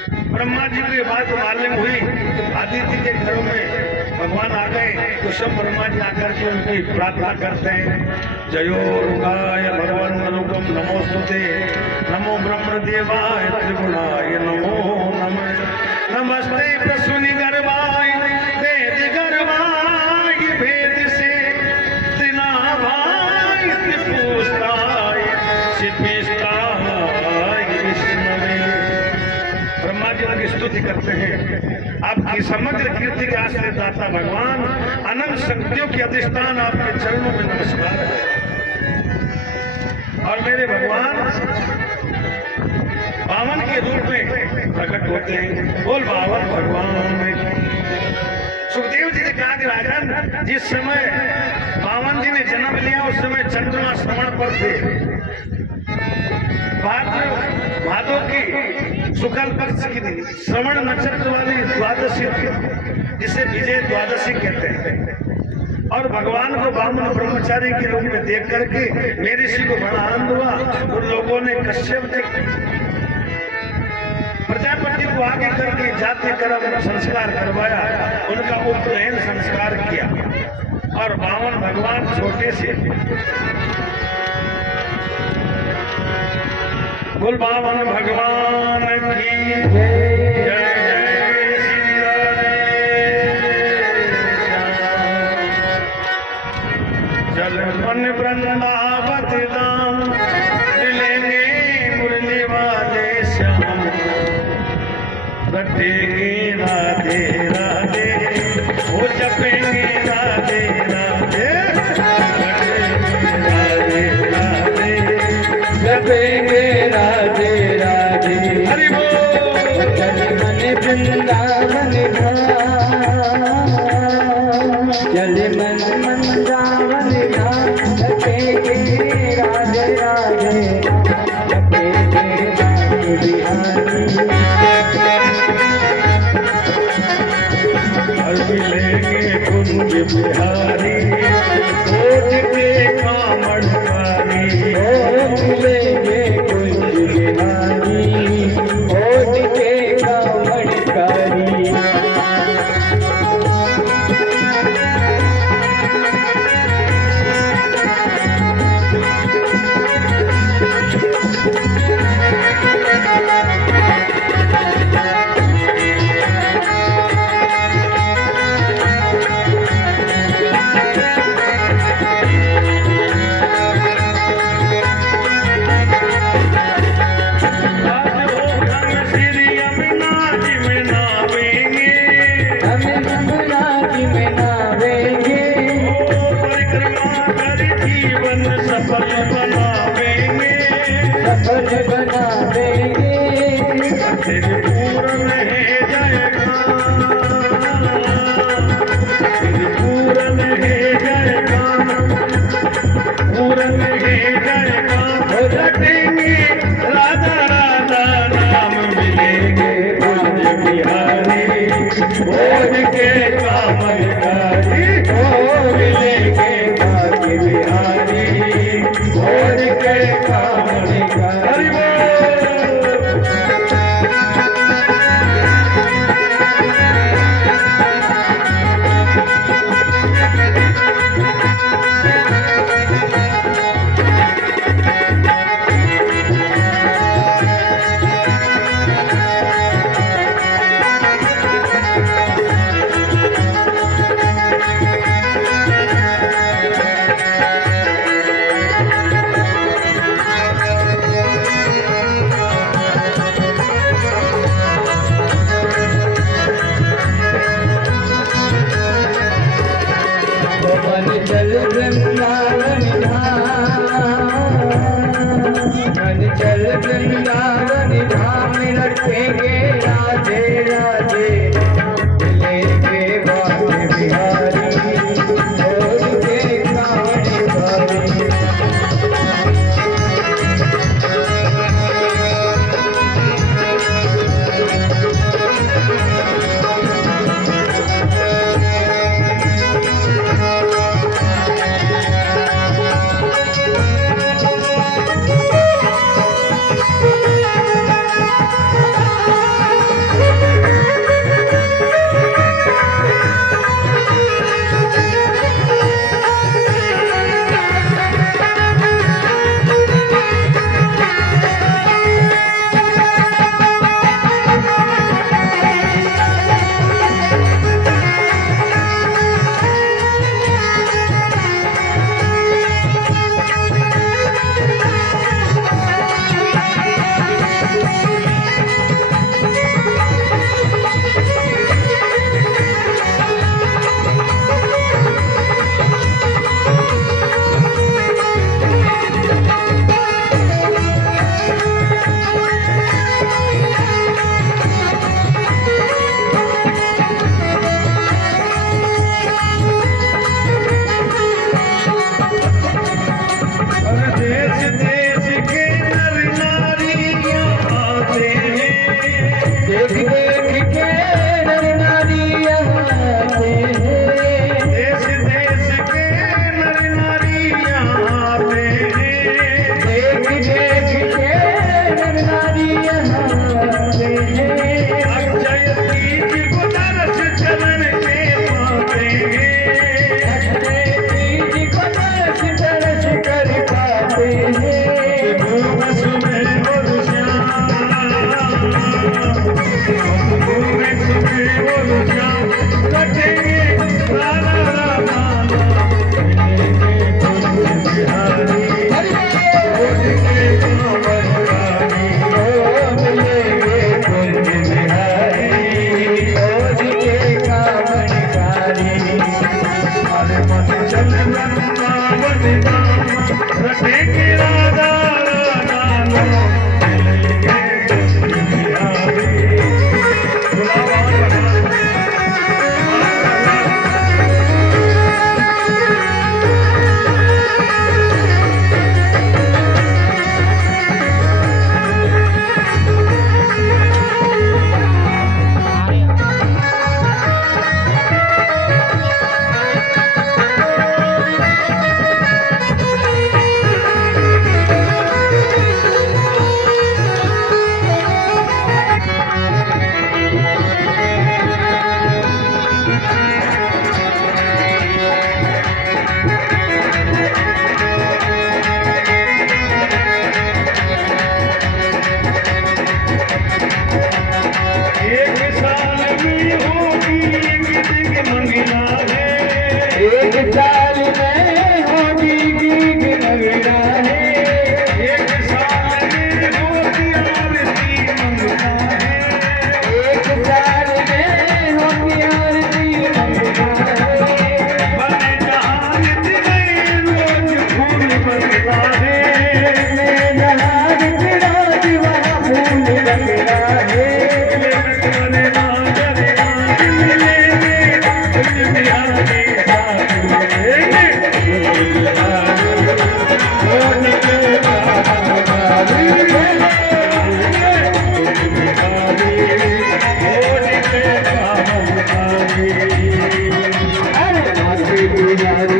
ब्रह्मा जी को ये बात मालूम हुई, आदित्य के घरों में भगवान आ गए तो सब ब्रह्मा जी आकर के उनकी प्रार्थना करते हैं। जयो रुगाय भगवान अनुगम नमोस्तुते, नमो ब्रह्म देवाय त्रिगुणाय नमो नमः, नमस्ते प्रसूनि गर्भाय वेद गर्भाय भेद से त्रिनाभाय त्रिपुष्टाय सिद्धिष्टाय विष्णवे। ब्रह्मा जी उनकी स्तुति करते हैं। आपकी समग्र कीर्ति के आश्रय दाता भगवान, अनंत शक्तियों के अधिष्ठान आपके चरणों में नमस्कार है। और मेरे भगवान बावन के रूप में प्रकट होते हैं। बोल बावन भगवान की। सुखदेव जी ने कहा कि राजन, जिस समय बावन जी ने जन्म लिया उस समय चंद्रमा श्रवण पर थे। भादो की शुक्ल पक्ष की श्रवण नक्षत्र वाली द्वादशी थी, जिसे विजय द्वादशी कहते हैं। और भगवान को बामन ब्रह्मचारी के रूप में देख करके मेरे ऋषि को बड़ा आनंद हुआ। उन लोगों ने कश्यप प्रजापति को आगे करके जाति कर्म संस्कार करवाया, उनका उपनयन संस्कार किया। और बामन भगवान छोटे से बोल बामन भगवान की जय जय श्री जल मन वृंदावत धाम, मिलेंगे मुरली वाले श्याम, रटेंगे राधे राधे, वो जपेंगे राधे राधे, राधे राधे, जपेंगे राधे राधे। हरि बोल। चल मन वृंदावन धाम, चल मन वृंदावन धाम, जपेंगे राधे राधे, जपेंगे राधे बिहारी। मिलेंगे कुंज बिहारी, कोट के कामड़कारी, मिलेंगे कुंज बिहारी, ओट के कामड़कारी। रटे के राजा एक साल में होगी गीत नगरा है, एक साल में होगी आरती मंगला है, एक साल में होगी आरती मंगला है। बने जहान दिए रोज फूल बरसा है, मैं जहाज रोज वहाँ फूल बरसा है। बने राजा मिले बिहारी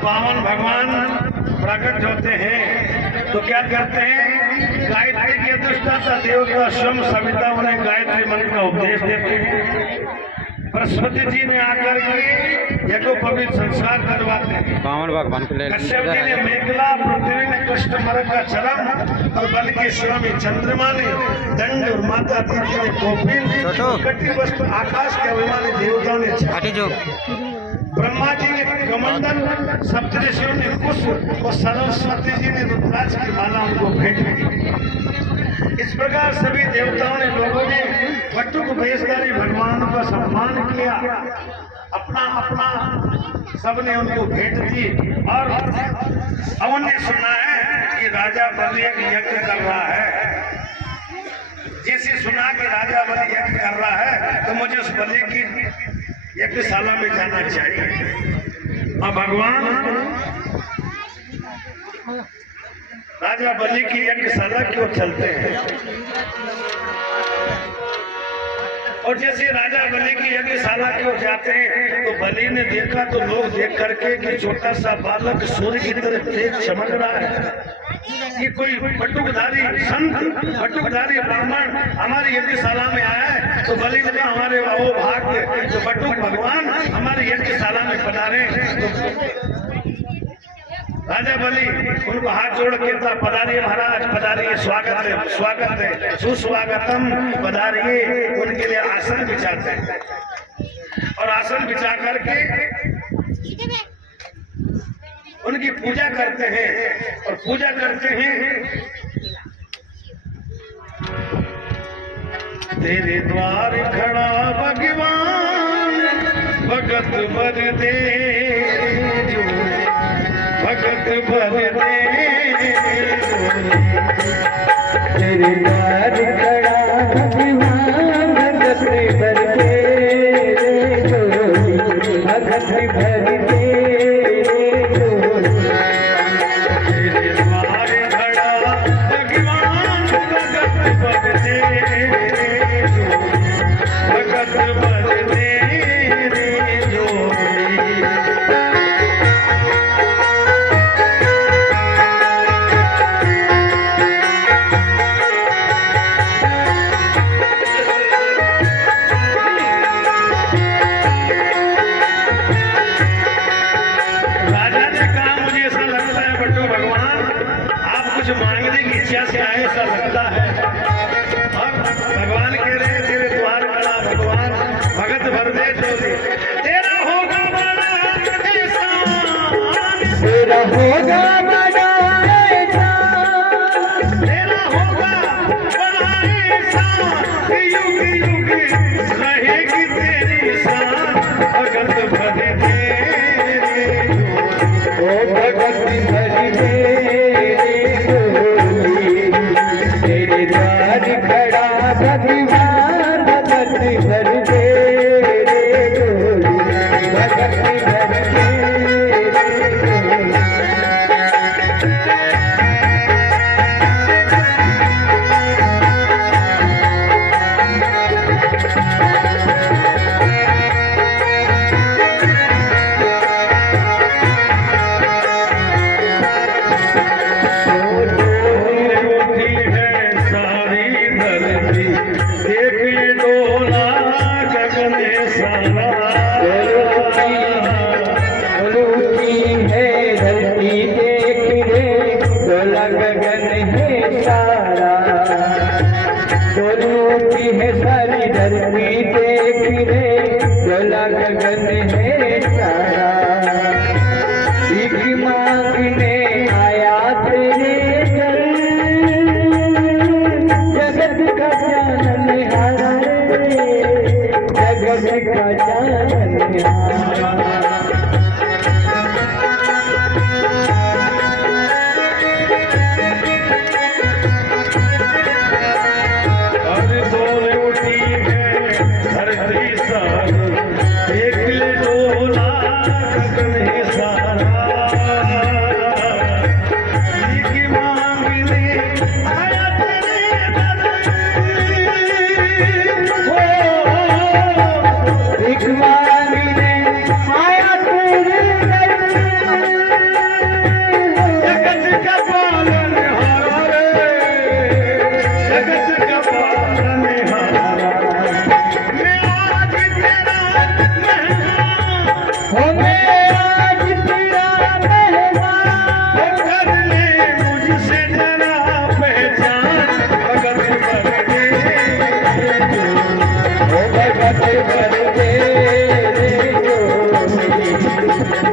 पावन भगवान प्रकट होते हैं तो क्या करते हैं, गायत्री की अधिष्ठाता देवता स्वयं सविता उन्हें गायत्री मंत्र का उपदेश देते हैं। सरस्वती जी ने आकर के यज्ञ पवित्र संस्कार करवाते हैं। पावन भगवान को ले कश्यप जी ने मेघला, पृथ्वी ने कष्टमर का चरम और बल के स्वामी चंद्रमा ने दंड और माता दीदी ने कौपिन, कटी वस्तु आकाश के अभिमानी देवताओं ने छाती, ब्रह्मा जी ने कमंडल, सप्तऋषियों ने कुश और सरस्वती जी ने रुद्राक्ष की माला उनको भेंट की। इस प्रकार सभी देवताओं ने, लोगों ने बट्टू को भेषधारी भगवान का सम्मान किया, अपना अपना सबने उनको भेंट दी। और अब उन्हें सुना है कि राजा बलि एक यज्ञ कर रहा है। जैसे सुना कि राजा बलि यज्ञ कर रहा है तो मुझे उस बलि की यज्ञशाला में जाना चाहिए। और भगवान राजा बलि की यज्ञशाला की ओर चलते हैं। और जैसे राजा बलि की यज्ञशाला की ओर जाते हैं तो बलि ने देखा तो लोग देख करके कि छोटा सा बालक सूर्य की तरह तेज चमक रहा है, ये कोई बटुकधारी संत, बटुकधारी ब्राह्मण हमारी यज्ञशाला में आया है। तो बलि ने कहा हमारे वो भाग्य तो बटुक भगवान हमारी यज्ञशाला में पधारे। तो राजा बलि उनको हाथ जोड़ के था, पधारिए महाराज पधारिए, स्वागत है सुस्वागतम, पधारिए। उनके लिए आसन बिछाते हैं और आसन बिछा करके उनकी पूजा करते हैं। और पूजा करते हैं, तेरे द्वार खड़ा भगवान भगत भर दे, भगत भर दे, तेरे द्वार खड़ा भगवान भगत भर दे, भगत भर दे। तेरे द्वार खड़ा भगवान भगत भर दे, भगत भर दे जो मांगने की इच्छा से आए ऐसा लगता है। और भगवान के होगा बड़ा ऐसा, तेरा होगा बड़ा एहसान, युग युग रहेगी तेरी शान, भगत भर दे ओ भगत भर दे डोली, तेरे द्वार खड़ा भगवान, भगत भर दे डोली, भगत भर दे डोली। उठी है सारी धरती, देख ले डोला गगन सारा, डोलती है धरती देख रे, डोला गगन है सारा, डोलती है सारी धरती देख रे, डोला गगन है सारा। भीख मांगने आया तेरे घर, जगत का जाननहारा रे, जगत का जाननहारा। हर डोल उठी है धरती सारी, देख ले डोला गगन सारा, भीख मांगने आया तेरे दर, भीख मांगने आया तेरे घर, जगत का पालनहारा रे, जगत का पालनहारा, मैं आज तेरा मेहमान, हो मैं आज तेरा मेहमान, कर ले मुझसे जरा पहचान, भगत भर दे ओ भगत भर दे रे डोली,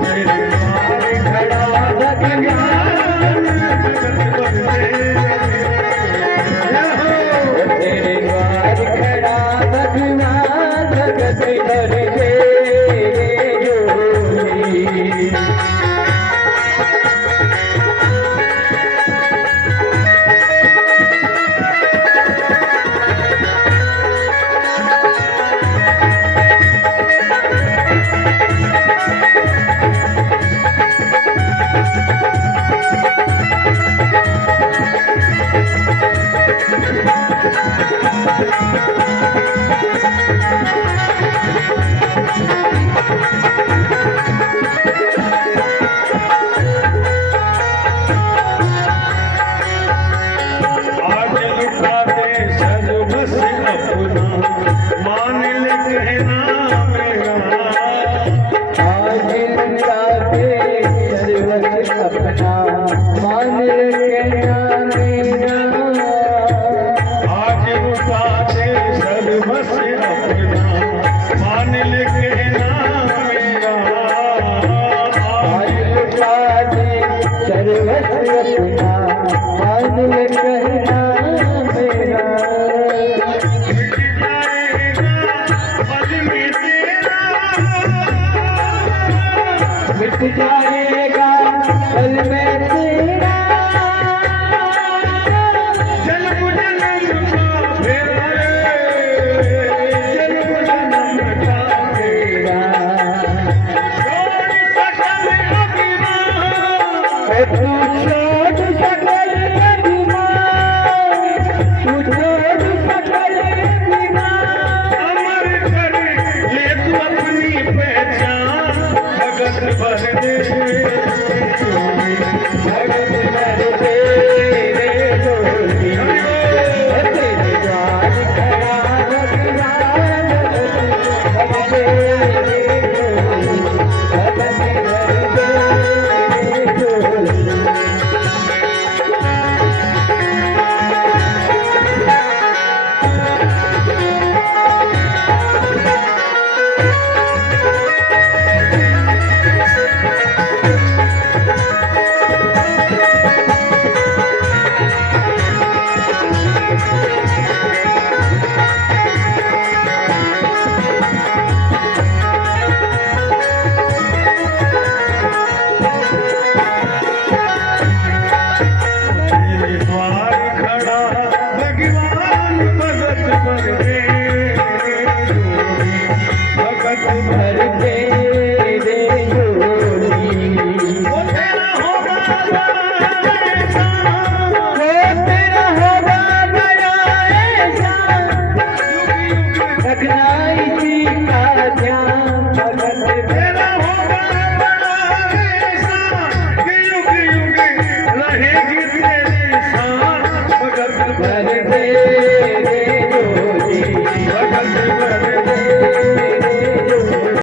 तेरे द्वार खड़ा भगवान, भगत भर दे ओ तेरे द्वार खड़ा भगवान, भगत भर दे रे डोली। आज लुटा दे सर्वस अपना, मान ले कहना मेरा, आज लुटा दे सर्वस अपना, मान ले कहना मेरा, आज लुटा दे सर्वस अपना, मान ले कहना मेरा, आज लुटा दे सर्वस अपना, मान ले कहना मेरा। मिट जाएगा पद में तेरा, मिट जाएगा पल में तेरा, जन्म जन्म का फेरा रे, जन्म जन्म का फेरा, छोड़ सकल अभिमान, ओ तू छोड़ सकल अभिमान, तू छोड़ सकल अभिमान, अमर कर ले तू अपनी पहचान, भगत भर दे भगत भर दे रे डोली, मेरे द्वार खड़ा भगवान भगत भर दे भगत भर दे रे जोड़ी वो तेरा होगा ऐसा वो तेरा होगा बड़ा ऐसा युग युग रखना इसी का ध्यान